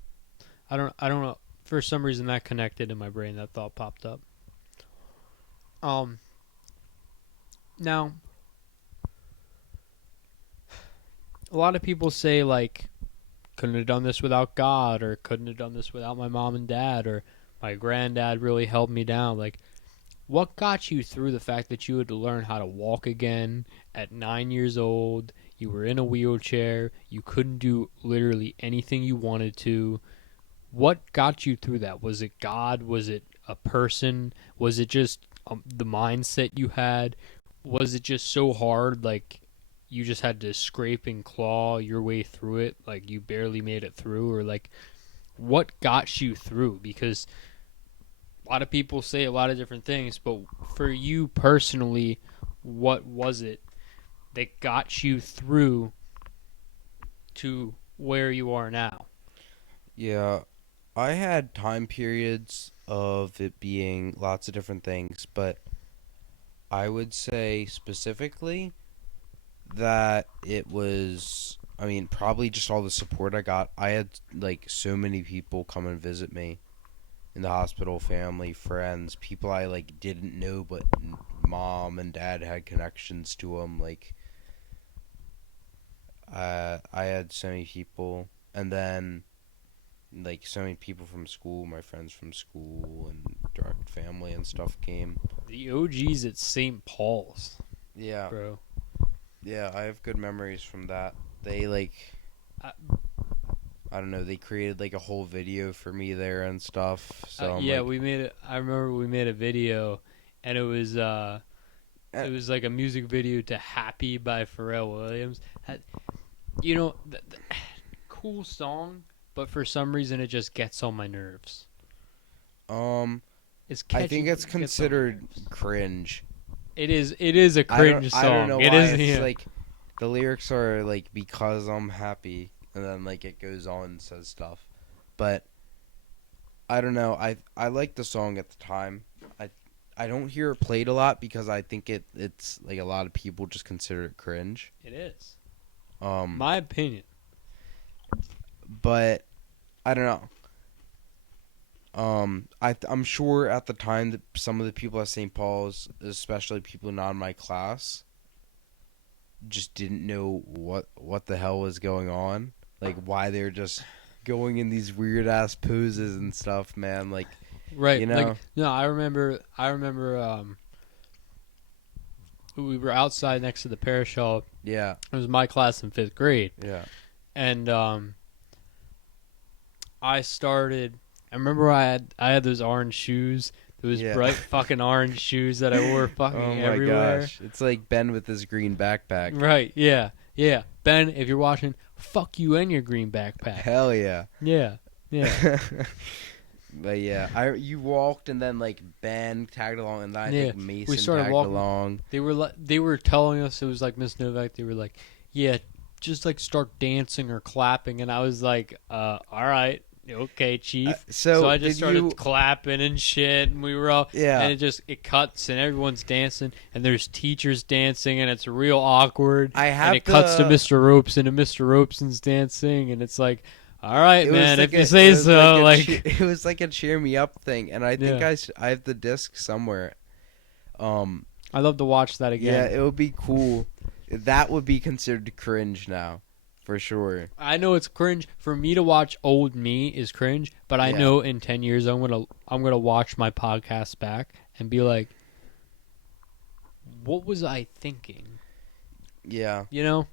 I don't know. For some reason, that connected in my brain. That thought popped up. Um, Now a lot of people say like, couldn't have done this without God, or couldn't have done this without my mom and dad, or my granddad really held me down. Like, what got you through the fact that you had to learn how to walk again at 9 years old? You were in a wheelchair. You couldn't do literally anything you wanted to. What got you through that? Was it God? Was it a person? Was it just the mindset you had? Was it just so hard, like you just had to scrape and claw your way through it, like you barely made it through? Or like, what got you through? Because a lot of people say a lot of different things, but for you personally, what was it that got you through to where you are now? Yeah, I had time periods of it being lots of different things, but I would say specifically that it was, I mean, probably just all the support I got. I had like so many people come and visit me in the hospital, family, friends, people I like didn't know, but mom and dad had connections to them. Like, I had so many people, and then like so many people from school, my friends from school and direct family and stuff came. The OGs at St. Paul's, Yeah, bro. yeah, I have good memories from that. They like, I, I don't know, they created like a whole video for me there and stuff. So I'm yeah, like, we made it. I remember we made a video, and eh, it was like a music video to "Happy" by Pharrell Williams. You know, cool song, but for some reason it just gets on my nerves. um, It's I catchy, think but it's it gets on my considered nerves. cringe. It is a cringe I don't song. know It why. is, It's yeah. like the lyrics are like because I'm happy, and then like it goes on and says stuff, but I don't know. I like the song at the time. I I don't hear it played a lot because I think it's like a lot of people just consider it cringe. It is. Um, My opinion. but I don't know. I'm sure at the time that some of the people at St. Paul's, especially people not in my class, just didn't know what the hell was going on. Like why they're just going in these weird ass poses and stuff, man. Like, Right. you Like, know. no, I remember we were outside next to the parashall. Yeah. It was my class in 5th grade. Yeah. And I remember I had those orange shoes, those Yeah. bright fucking orange shoes that I wore Oh fucking my everywhere. gosh. It's like Ben with his green backpack. Right, yeah. Yeah. Ben, if you're watching, fuck you and your green backpack. Hell yeah. Yeah. Yeah. But yeah, you walked and then like Ben tagged along and then I Yeah. think We Mason started tagged walking. along. They were telling us, it was like Miss Novak, they were like, "Yeah, just like start dancing or clapping." And I was like, all right. Okay, chief. So So I just did started you? clapping and shit, and we were all, Yeah, and it cuts, and everyone's dancing, and there's teachers dancing, and it's real awkward, I and have it cuts to the. Mr. Ropes, and Mr. Ropeson's dancing, and it's like, all right, It was man, like if you a. say so, It was like a cheer me up thing, and I think yeah, I have the disc somewhere. Um, I love to watch that yeah, again. it would be cool. That would be considered cringe now, for sure. I know it's cringe for me to watch old me is cringe, but I Yeah, know in 10 years I'm gonna watch my podcast back and be like, what was I thinking? yeah, You know?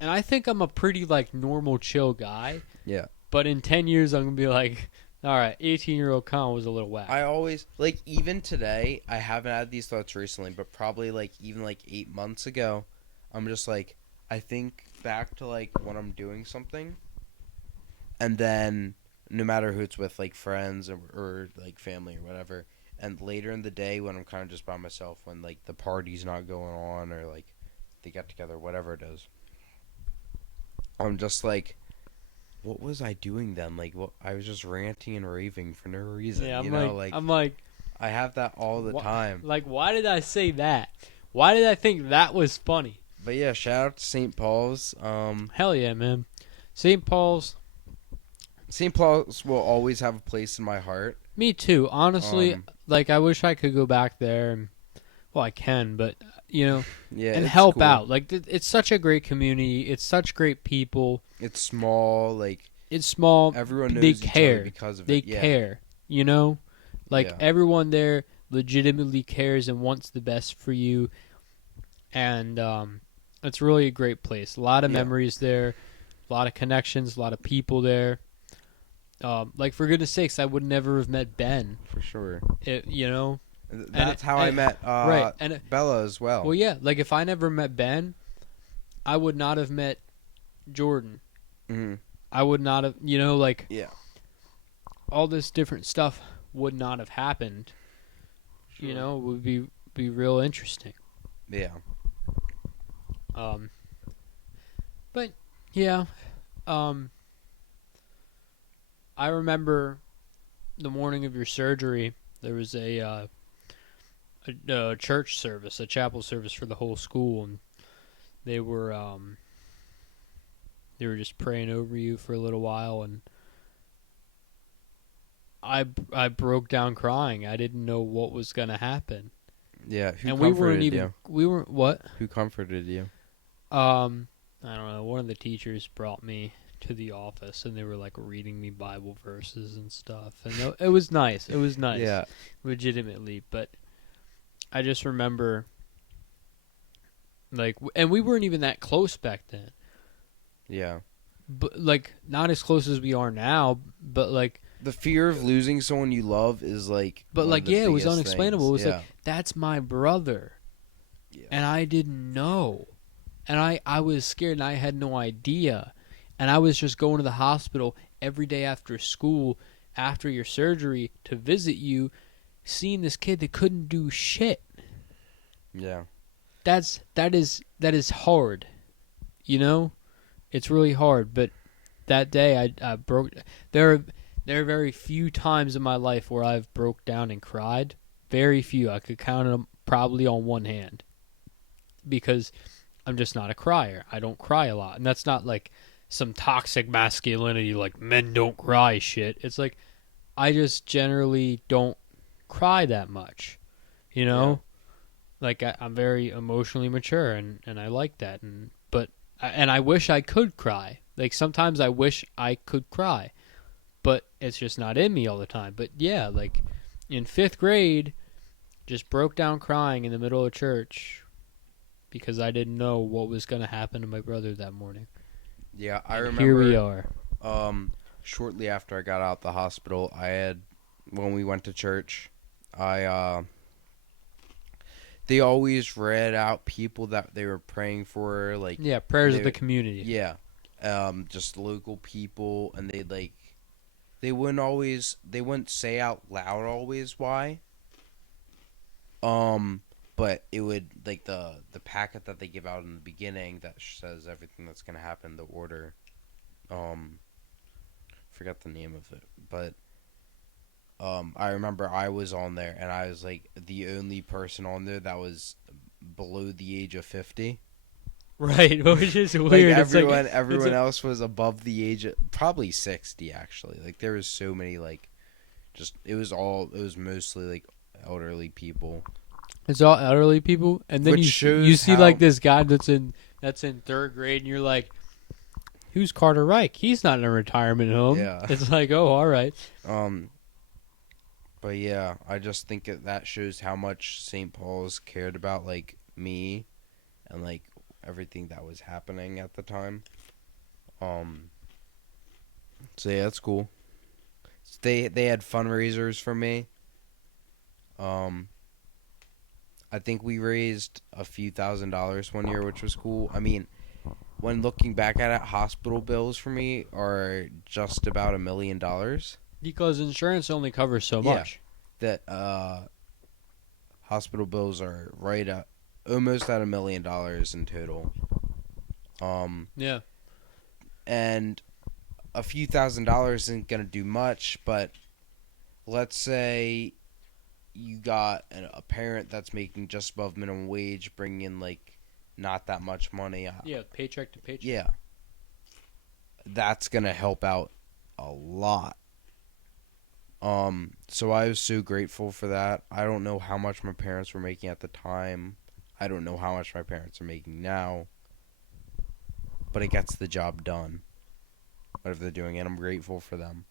And I think I'm a pretty like normal chill guy, yeah. but in 10 years I'm gonna be like, all right, 18-year-old Con was a little whack. I always like even today. I haven't had these thoughts recently, but probably like even like 8 months ago, I'm just like I think back to like when I'm doing something, and then no matter who it's with, like friends or like family or whatever, and later in the day when I'm kind of just by myself, when like the party's not going on or like they get together, whatever it is, I'm just like what was I doing then? Like, what I was just ranting and raving for no reason. Yeah, You know, like I'm like, I have that all the time. like, why did I say that? Why did I think that was funny? But yeah, shout out to St. Paul's. Hell yeah, man. St. Paul's. St. Paul's will always have a place in my heart. Me too. Honestly, Um, like, I wish I could go back there. And, well, I can, but you know, yeah, and it's help cool. out. Like, it's such a great community. It's such great people. It's small. Like It's small. everyone They knows each other care. because of They it. Yeah, care. You know, like yeah, everyone there legitimately cares and wants the best for you. And it's really a great place. A lot of yeah, memories there, a lot of connections, a lot of people there. Like for goodness sakes, I would never have met Ben. for sure. You know, That's how I met right. And Bella as well. well, yeah. Like if I never met Ben, I would not have met Jordan. Hmm. I would not have. You know, like Yeah, all this different stuff would not have happened. sure. You know, it would be real interesting. Yeah, Um, but yeah. Um, I remember the morning of your surgery. There was a church service, a chapel service for the whole school, and they were they were just praying over you for a little while, and I broke down crying. I didn't know what was gonna happen, yeah. Who and we weren't comforted even you? we weren't what Who comforted you? I don't know. One of the teachers brought me to the office, and they were like reading me Bible verses and stuff, and it was nice. It was nice, Yeah, legitimately. But I just remember, like, and we weren't even that close back then. yeah. But like, not as close as we are now. But like, The fear of losing someone you love is like one of the yeah, it was biggest unexplainable. It things. was like that's my brother, Yeah, and I didn't know, and I was scared, and I had no idea, and I was just going to the hospital every day after school, after your surgery, to visit you, seeing this kid that couldn't do shit. yeah, That is hard, you know. It's really hard. But that day, I broke. There are very few times in my life where I've broke down and cried. Very few. I could count them probably on one hand, because I'm just not a crier. I don't cry a lot. And that's not like some toxic masculinity, like men don't cry shit. It's like I just generally don't cry that much. You yeah, know? Like I'm very emotionally mature, and I like that. And I wish I could cry. Like sometimes I wish I could cry, but it's just not in me all the time. But yeah, like in 5th grade, just broke down crying in the middle of church because I didn't know what was going to happen to my brother that morning. yeah. I And here we remember. are. Shortly after I got out the hospital, I had when we went to church, I they always read out people that they were praying for, like Yeah, prayers of they the community. yeah, just local people, and they wouldn't say out loud always why. But it would like the packet that they give out in the beginning that says everything that's gonna happen, the order. Um, Forgot the name of it, but I remember I was on there, and I was like the only person on there that was below the age of 50. Right, which is Like weird. everyone else was above the age of probably 60 actually. Like there was so many like just it was mostly like elderly people. it's all elderly people, and then Which you shows see how like this guy that's in 3rd grade, and you're like, who's Carter Reich? He's not in a retirement home. yeah. It's like, oh, all right. Um but yeah, I just think that shows how much St. Paul's cared about like me and like everything that was happening at the time. Um so yeah, that's cool. They had fundraisers for me. Um I think we raised a few $1,000s one year, which was cool. I mean, when looking back at it, hospital bills for me are just about $1 million. Because insurance only covers so Yeah. much. That hospital bills are right at almost at $1 million in total. Yeah. And a few $1,000s isn't gonna do much, but let's say you got a parent that's making just above minimum wage, bringing in like not that much money. Yeah, paycheck to paycheck. Yeah, that's gonna help out a lot. So I was so grateful for that. I don't know how much my parents were making at the time. I don't know how much my parents are making now. But it gets the job done. Whatever they're doing, and I'm grateful for them.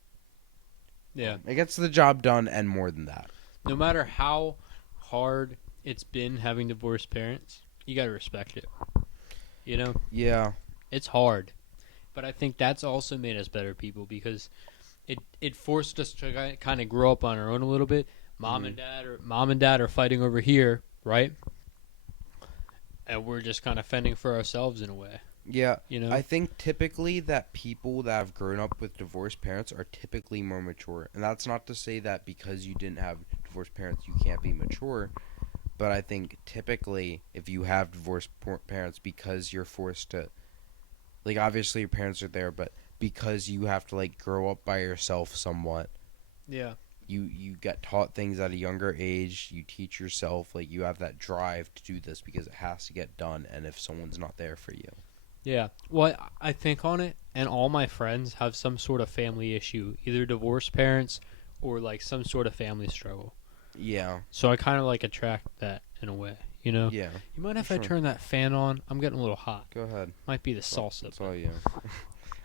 Yeah. It gets the job done and more than that. No matter how hard it's been having divorced parents, you gotta respect it. You know? Yeah. It's hard. But I think that's also made us better people because it forced us to kind of grow up on our own a little bit. Mom and dad are fighting over here, right? And we're just kind of fending for ourselves in a way. Yeah. You know? I think typically that people that have grown up with divorced parents are typically more mature. And that's not to say that because you didn't have divorced parents you can't be mature. But I think typically if you have divorced parents because you're forced to, like, obviously your parents are there, but because you have to like grow up by yourself somewhat. Yeah. You get taught things at a younger age. You teach yourself, like, you have that drive to do this because it has to get done, and if someone's not there for you. Yeah. Well, I think on it, and all my friends have some sort of family issue, either divorced parents or like some sort of family struggle. Yeah. So I kind of like attract that in a way, you know? Yeah. You mind if sure. I turn that fan on? I'm getting a little hot. Go ahead. Might be the salsa. It's all you.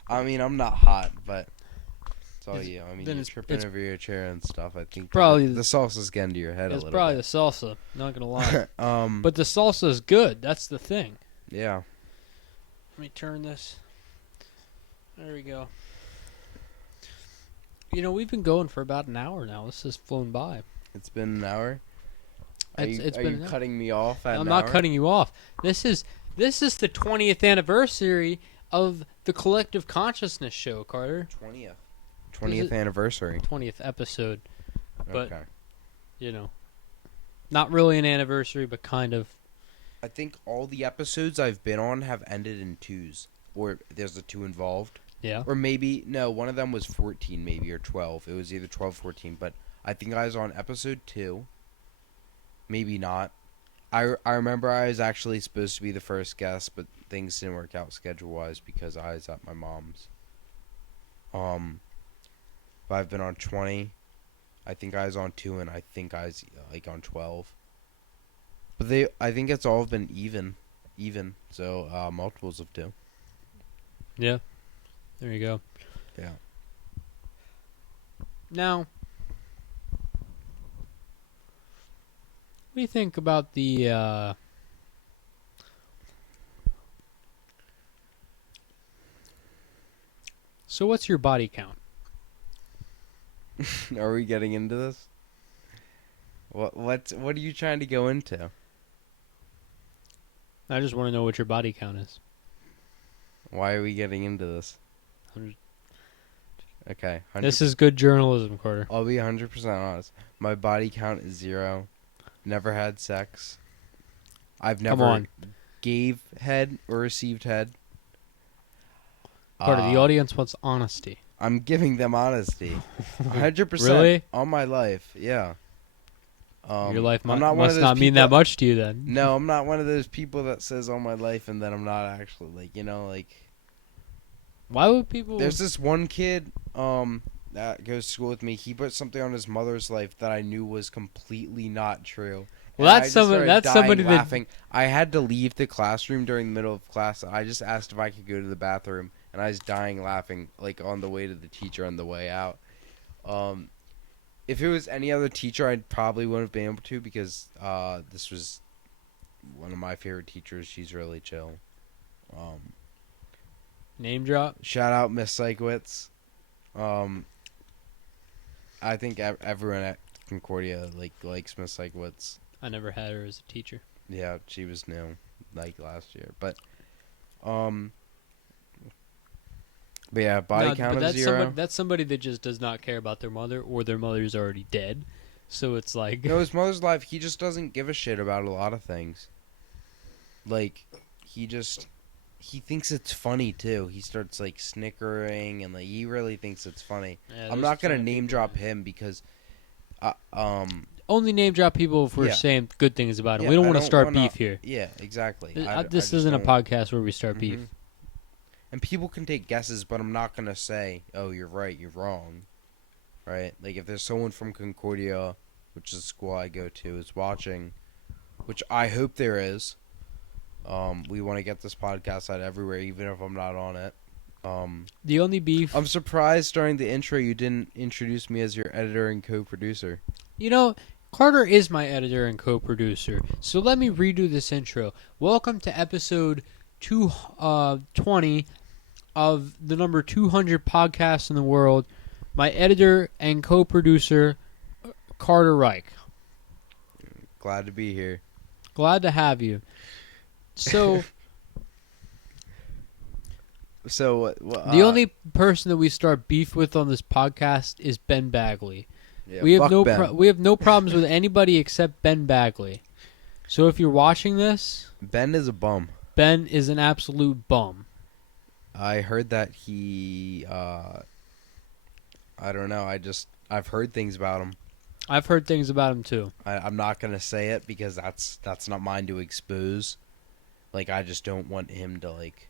I mean, I'm not hot, but it's all you. I mean, then you're it's tripping over your chair and stuff. I think probably the salsa's getting to your head a It's little probably bit. the salsa, not gonna lie. But But the salsa is good. That's the thing. yeah. Let me turn this. There we go. You know, we've been going for about an hour now. This has flown by. It's been an hour. Are It's you been an hour. cutting me off at I'm an not hour? cutting you off. This is the 20th anniversary of the Collective Consciousness Show, Carter. 20th anniversary. 20th episode, but Okay. you know, not really an anniversary, but kind of. I think all the episodes I've been on have ended in twos, or there's a two involved. Yeah. Or maybe, no, one of them was 14 maybe, or 12. It was either 12 or 14, but I think I was on episode 2. Maybe not. I remember I was actually supposed to be the first guest, but things didn't work out schedule-wise because I was at my mom's. But I've been on 20. I think I was on 2, and I think I was, like, on 12. But I think it's all been even. So, multiples of 2. Yeah. There you go. Yeah. Now, what do you think about the So what's your body count? Are we getting into this? What are you trying to go into? I just want to know what your body count is. Why are we getting into this? Okay. This is good journalism, Carter. I'll be 100% honest. My body count is 0. Never had sex. I've Come never on. gave head or received head. Carter, the audience wants honesty. I'm giving them honesty. 100% Really? all my life. Yeah. Your life I'm not one of must those not mean people that much to you then. No, I'm not one of those people that says all my life and then I'm not actually, like, like. Why would people... There's this one kid that goes to school with me. He put something on his mother's life that I knew was completely not true. Well, And that's I just somebody. started That's dying somebody that. laughing. I had to leave the classroom during the middle of class. I just asked if I could go to the bathroom, and I was dying laughing, like, on the way to the teacher on the way out. If it was any other teacher, I probably wouldn't have been able to because this was one of my favorite teachers. She's really chill. Name drop. Shout out Miss Sikowitz. I think everyone at Concordia likes Miss Sikowitz. I never had her as a teacher. Yeah, she was new, like, last year. But yeah, body count of that's 0. that's somebody that just does not care about their mother, or their mother's already dead. So it's like... No, his mother's alive. He just doesn't give a shit about a lot of things. Like, he he thinks it's funny too. He starts like snickering and like he really thinks it's funny. Yeah, I'm there's not gonna some name people drop that- him because, Only name drop people if we're yeah, saying good things about him. yeah. We don't I want to don't start wanna. beef here. Yeah, exactly. I This just isn't a don't. podcast where we start beef. Mhm. And people can take guesses, but I'm not gonna say, "Oh, you're right, you're wrong." Right? Like if there's someone from Concordia, which is the school I go to, is watching, which I hope there is. We want to get this podcast out everywhere, even if I'm not on it. The only beef, I'm surprised during the intro you didn't introduce me as your editor and co-producer. you know, Carter is my editor and co-producer. So let me redo this intro. Welcome to episode 220 of the number 200 podcast in the world. My editor and co-producer, Carter Reich. Glad to be here. Glad to have you. So So, the only person that we start beef with on this podcast is Ben Bagley. yeah, We have fuck Ben. we have no problems with anybody except Ben Bagley. So if you're watching this, Ben is a bum. Ben is an absolute bum. I heard that he, I don't know. I've heard things about him. I've heard things about him too. I'm not gonna say it because that's not mine to expose. Like I just don't want him to like.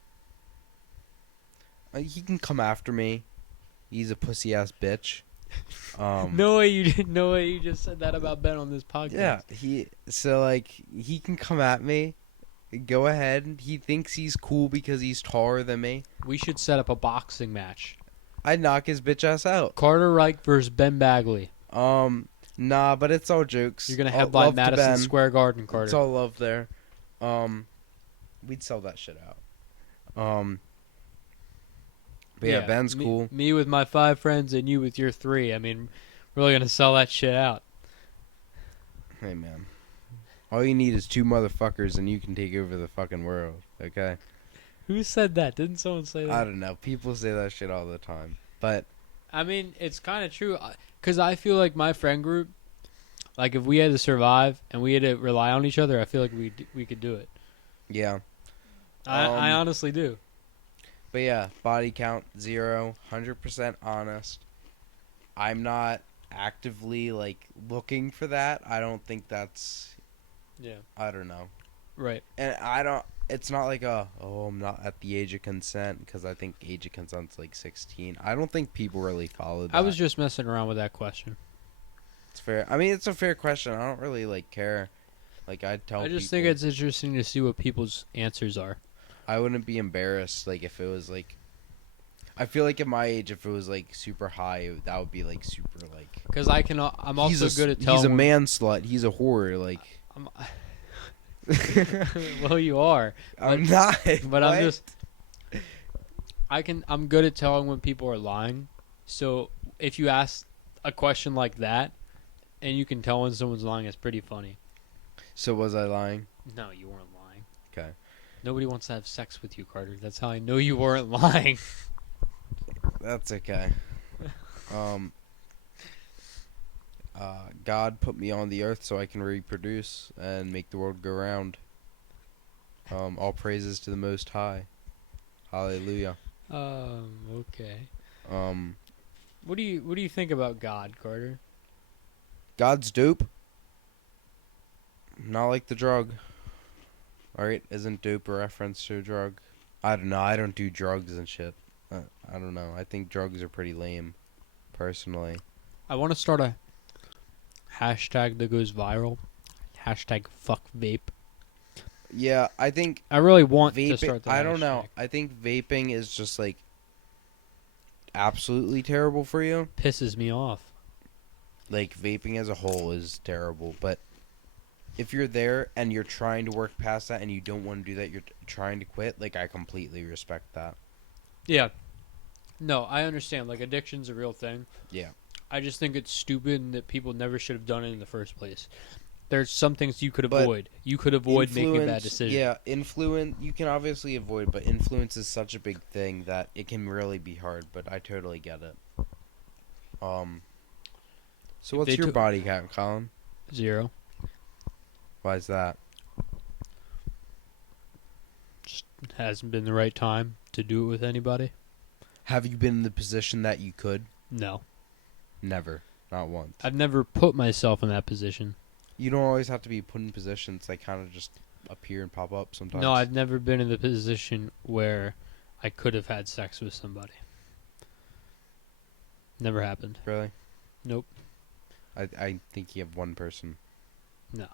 He can come after me. He's a pussy ass bitch. No way you didn't. No way you just said that about Ben on this podcast. Yeah, he can come at me. Go ahead. He thinks he's cool because he's taller than me. We should set up a boxing match. I'd knock his bitch ass out. Carter Reich versus Ben Bagley. Nah, but it's all jokes. You're gonna All headline love to Madison Ben. Square Garden, It's Carter. all love there. We'd sell that shit out. But yeah, Ben's cool. Me with my 5 friends and you with your 3. I mean, we're really gonna sell that shit out. Hey man, all you need is 2 motherfuckers and you can take over the fucking world. Okay. Who said that? Didn't someone say that? I don't know. People say that shit all the time, but I mean, it's kind of true. Because I feel like my friend group, like if we had to survive and we had to rely on each other, I feel like we could do it. yeah. I honestly do. But yeah, body count 0, 100% honest. I'm not actively like looking for that. I don't think that's. Yeah. I don't know. Right. And I don't. It's not like I'm not at the age of consent because I think age of consent's like 16. I don't think people really follow that. I was just messing around with that question. It's fair. I mean, it's a fair question. I don't really like care. Like I tell. I just people, think it's interesting to see what people's answers are. I wouldn't be embarrassed like if it was like. I feel like at my age, if it was like super high, that would be like super like. Because I'm also good at telling. He's a when- man slut. He's a whore. Like. I'm, well, you are. I'm not. But I'm what? just. I'm good at telling when people are lying. So if you ask a question like that, and you can tell when someone's lying, it's pretty funny. So was I lying? No, you weren't lying. Okay. Nobody wants to have sex with you, Carter. That's how I know you weren't lying. That's okay. God put me on the earth so I can reproduce and make the world go round. All praises to the Most High. Hallelujah. Okay. Um, What do you think about God, Carter? God's dope. Not like the drug. Alright, isn't dope a reference to a drug? I don't know. I don't do drugs and shit. I don't know. I think drugs are pretty lame, personally. I want to start a hashtag that goes viral. Hashtag fuck vape. Yeah, I think I really want vaping. to start that. I don't know. hashtag. I think vaping is just like absolutely terrible for you. Pisses me off. Like vaping as a whole is terrible, but if you're there and you're trying to work past that and you don't want to do that, you're trying to quit, like I completely respect that. Yeah. No, I understand. Like addiction's a real thing. Yeah. I just think it's stupid and that people never should have done it in the first place. There's some things you could But avoid. You could avoid making a bad Influence- decision. Yeah, influence you can obviously avoid, but influence is such a big thing that it can really be hard, but I totally get it. So If what's they your took- body count, Colin? 0. Why is that? hasn't been the right time to do it with anybody. Have you been in the position that you could? No. Never. Not once. I've never put myself in that position. You don't always have to be put in positions. They kind of just appear and pop up sometimes. No, I've never been in the position where I could have had sex with somebody. Never happened. Really? Nope. I think you have one person. No.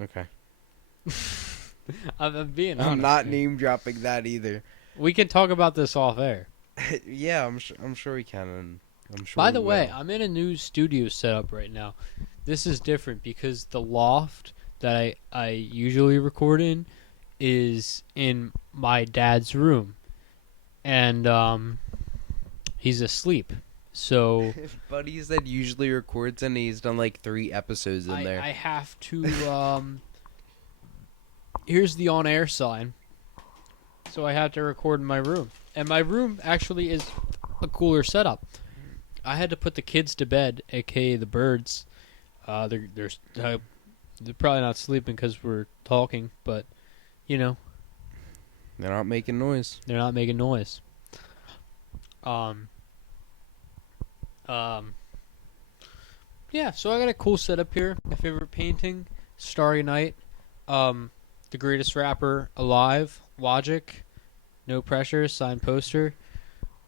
Okay. I'm being honest. I'm not man. name dropping that either. We can talk about this off air. Yeah, I'm sure we can, and I'm sure. By the we way, will. I'm in a new studio setup right now. This is different because the loft that I usually record in is in my dad's room, and he's asleep. So Buddy said usually records, and he's done like 3 episodes in there. I have to. Here's the on-air sign. So I have to record in my room, and my room actually is a cooler setup. I had to put the kids to bed, aka the birds. They're probably not sleeping because we're talking, but you know They're not making noise. they're not making noise. Um. Yeah, so I got a cool setup here. My favorite painting, Starry Night. The greatest rapper alive, Logic. No pressure, signed poster.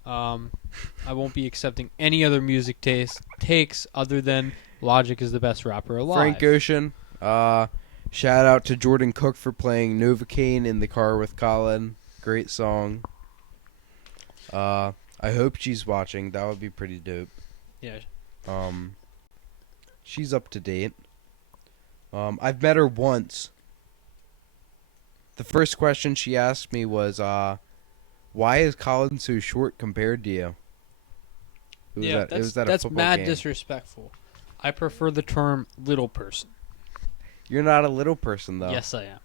I won't be accepting any other music takes other than Logic is the best rapper alive. Frank Ocean. Shout out to Jordan Cook for playing Novocaine in the car with Colin. Great song. I hope she's watching. That would be pretty dope. Yeah. She's up to date. I've met her once. The first question she asked me was, why is Colin so short compared to you? It was at a that's football mad game. disrespectful. I prefer the term little person. You're not a little person, though. Yes, I am.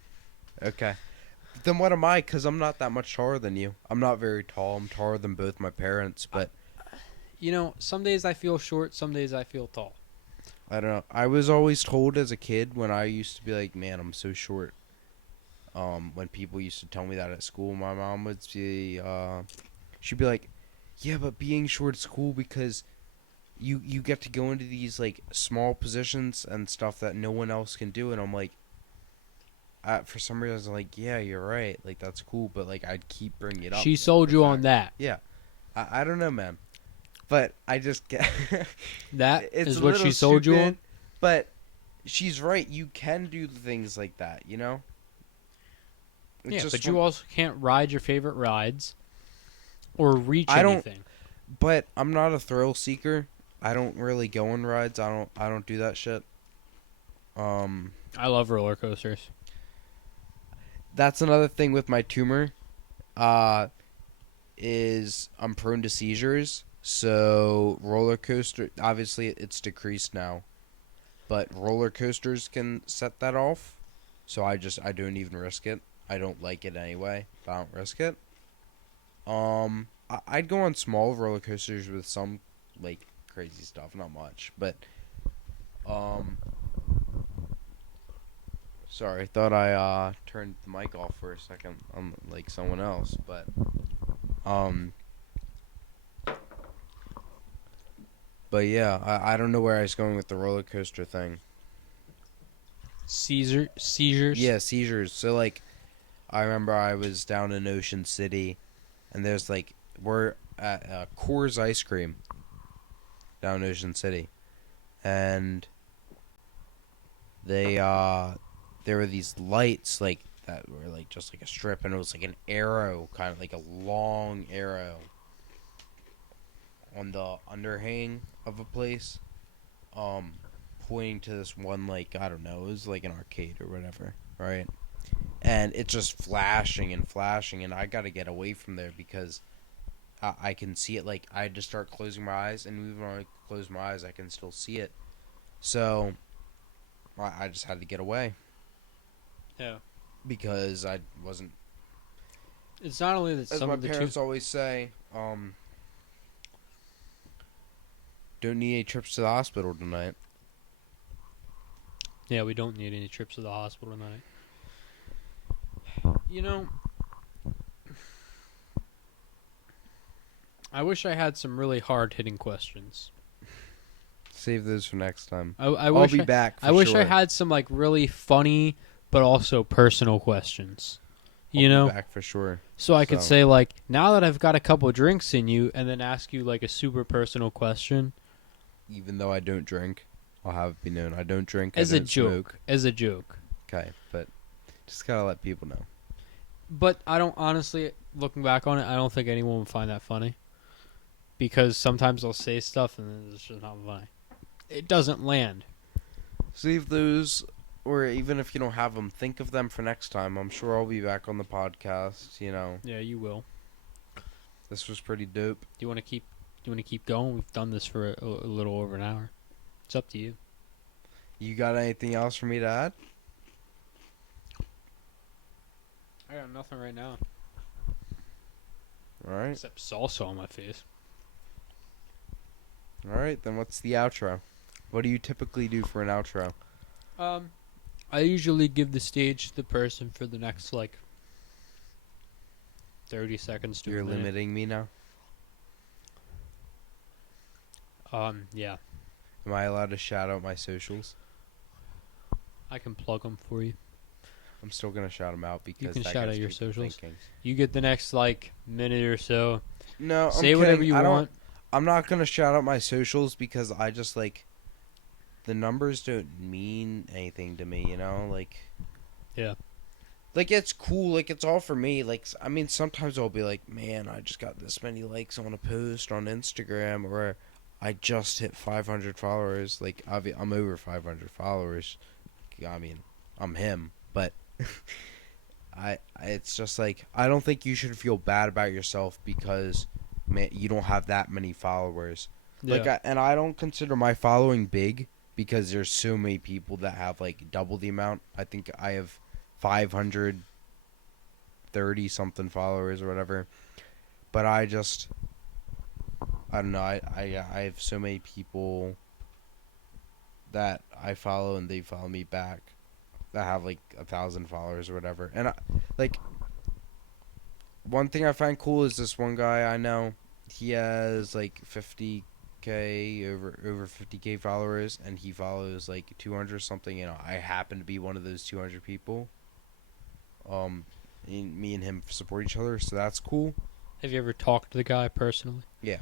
Okay. Then what am I? Because I'm not that much taller than you. I'm not very tall. I'm taller than both my parents, but You know, some days I feel short, some days I feel tall. I don't know. I was always told as a kid when I used to be like, man, I'm so short. When people used to tell me that at school, my mom would be, she'd be like, yeah, but being short's cool because you get to go into these like small positions and stuff that no one else can do. And I'm like, for some reason, I was like, yeah, you're right. Like, that's cool, but like, I'd keep bringing it up. She sold you on that. Yeah. I don't know, man. But I just get That it's is a what little she sold you stupid, on? But she's right. You can do things like that, you know? It's Yeah, just but you also can't ride your favorite rides or reach I don't- anything. But I'm not a thrill seeker. I don't really go on rides. I don't do that shit. I love roller coasters. That's another thing with my tumor. Is I'm prone to seizures. So roller coaster, obviously it's decreased now, but roller coasters can set that off. So I don't even risk it. I don't like it anyway, but I don't risk it. I'd go on small roller coasters with some like crazy stuff, not much, but sorry, thought I turned the mic off for a second on like someone else, but But yeah, I don't know where I was going with the roller coaster thing. Seizures? Yeah, seizures. So like, I remember I was down in Ocean City, and there's like we're at Coors Ice Cream down in Ocean City, and they there were these lights like that were like just like a strip, and it was like an arrow, kind of like a long arrow on the underhang of a place, pointing to this one, like, I don't know, it was like an arcade or whatever, right? And it's just flashing and flashing, and I gotta get away from there because I can see it. Like, I had to start closing my eyes, and even when I close my eyes, I can still see it. So I just had to get away. Yeah. Because I wasn't. It's not only that As some my of the parents always say, don't need any trips to the hospital tonight. Yeah, we don't need any trips to the hospital tonight. You know, I wish I had some really hard-hitting questions. Save those for next time. I I'll wish be back for I wish I sure. had some like really funny but also personal questions. I'll You be know, back for sure. so I could So, say like, now that I've got a couple drinks in you, and then ask you like a super personal question even though I don't drink, I'll have it be known. I don't drink, I as a don't smoke. joke, as a joke. Okay, but just gotta let people know. But I don't honestly, looking back on it, I don't think anyone would find that funny. Because sometimes I'll say stuff and it's just not funny. It doesn't land. Save those, or even if you don't have them, think of them for next time. I'm sure I'll be back on the podcast. Yeah, you will. This was pretty dope. Do you want to keep? Do you want to keep going? We've done this for a little over an hour. It's up to you. You got anything else for me to add? I got nothing right now All right. except salsa on my face. All right, then what's the outro? What do you typically do for an outro? I usually give the stage to the person for the next like 30 seconds to You're a minute. limiting me now? Yeah, Am I allowed to shout out my socials? I can plug them for you. I'm still going to shout them out because can that shout gets out your people socials. thinking. You get the next like minute or so. No, I'm Say whatever you want. I'm not going to shout out my socials because I just like the numbers don't mean anything to me, like Yeah. like it's cool, like it's all for me. Like I mean, sometimes I'll be like, "Man, I just got this many likes on a post on Instagram," or I just hit 500 followers. Like I'm over 500 followers. I mean, I'm him, but it's just like I don't think you should feel bad about yourself because man, you don't have that many followers. Yeah. And I don't consider my following big because there's so many people that have like double the amount. I think I have 530 something followers or whatever. But I don't know. I have so many people that I follow and they follow me back that have like 1,000 followers or whatever. And like one thing I find cool is this one guy I know. He has like 50K over 50K followers, and he follows like 200 something. I happen to be one of those 200 people. Me and him support each other, so that's cool. Have you ever talked to the guy personally? Yeah,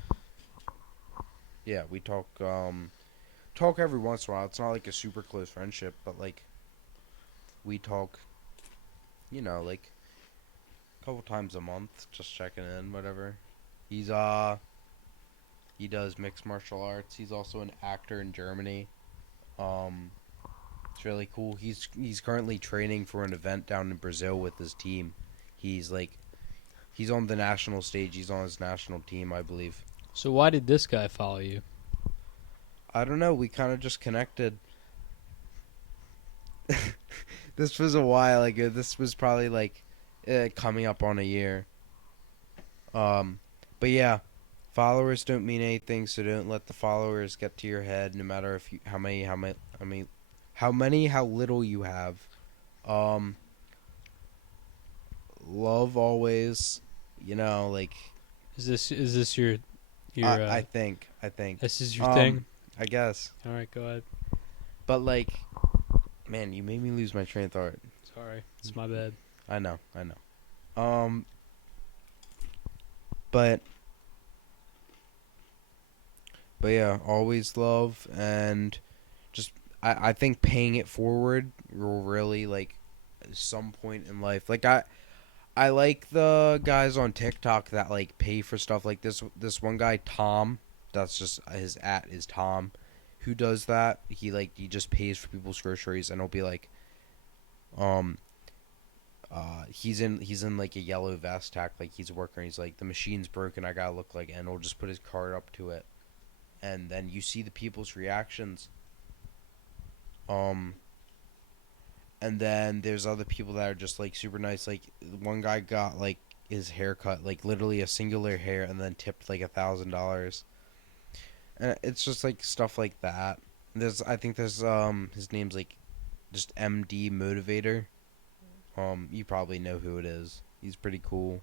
we talk every once in a while. It's not like a super close friendship, but like we talk, like a couple times a month, just checking in, whatever. He does mixed martial arts. He's also an actor in Germany. It's really cool. He's currently training for an event down in Brazil with his team. He's on the national stage. He's on his national team, I believe. So why did this guy follow you? I don't know. We kind of just connected. This was a while ago. This was probably like coming up on a year. But yeah, followers don't mean anything, so don't let the followers get to your head. No matter if you how little you have. Love always, like Is this your I think this is your thing? I guess. All right, go ahead. But like, man, you made me lose my train of thought. Sorry, it's my bad. I know. But yeah, always love and just I think paying it forward will really like at some point in life. Like I like the guys on TikTok that like pay for stuff like this. This one guy Tom, that's just his @ is Tom, who does that. He just pays for people's groceries and he'll be like, he's in like a yellow vest tack, like he's a worker. And he's like, the machine's broken, I gotta look like, and he'll just put his card up to it, and then you see the people's reactions. And then there's other people that are just like super nice. Like one guy got like his hair cut, like literally a singular hair, and then tipped like $1,000. And it's just like stuff like that. I think there's his name's like just MD Motivator. You probably know who it is. He's pretty cool.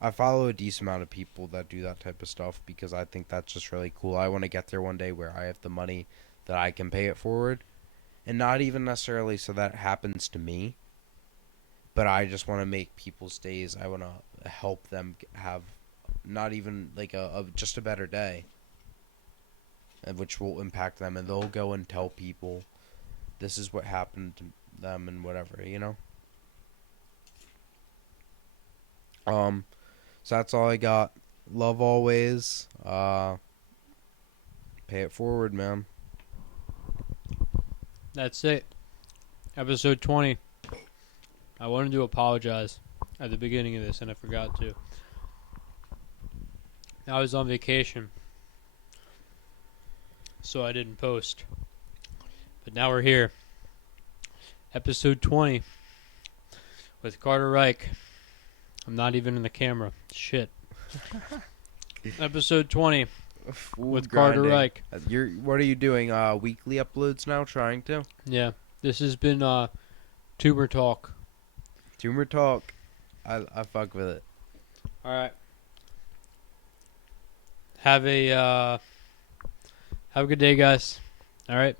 I follow a decent amount of people that do that type of stuff because I think that's just really cool. I want to get there one day where I have the money that I can pay it forward. And not even necessarily so that happens to me, but I just want to make people's days. I want to help them have not even like a just a better day, which will impact them. And they'll go and tell people this is what happened to them and whatever, you know? So that's all I got. Love always. Pay it forward, man. That's it. Episode 20. I wanted to apologize at the beginning of this, and I forgot to. I was on vacation, so I didn't post. But now we're here. Episode 20 with Carter Reich. I'm not even in the camera. Shit. Episode 20 with Carter Reich. What are you doing? Weekly uploads now? Trying to? Yeah. This has been Tumor Talk. Tumor Talk. I fuck with it. All right. Have a good day, guys. All right.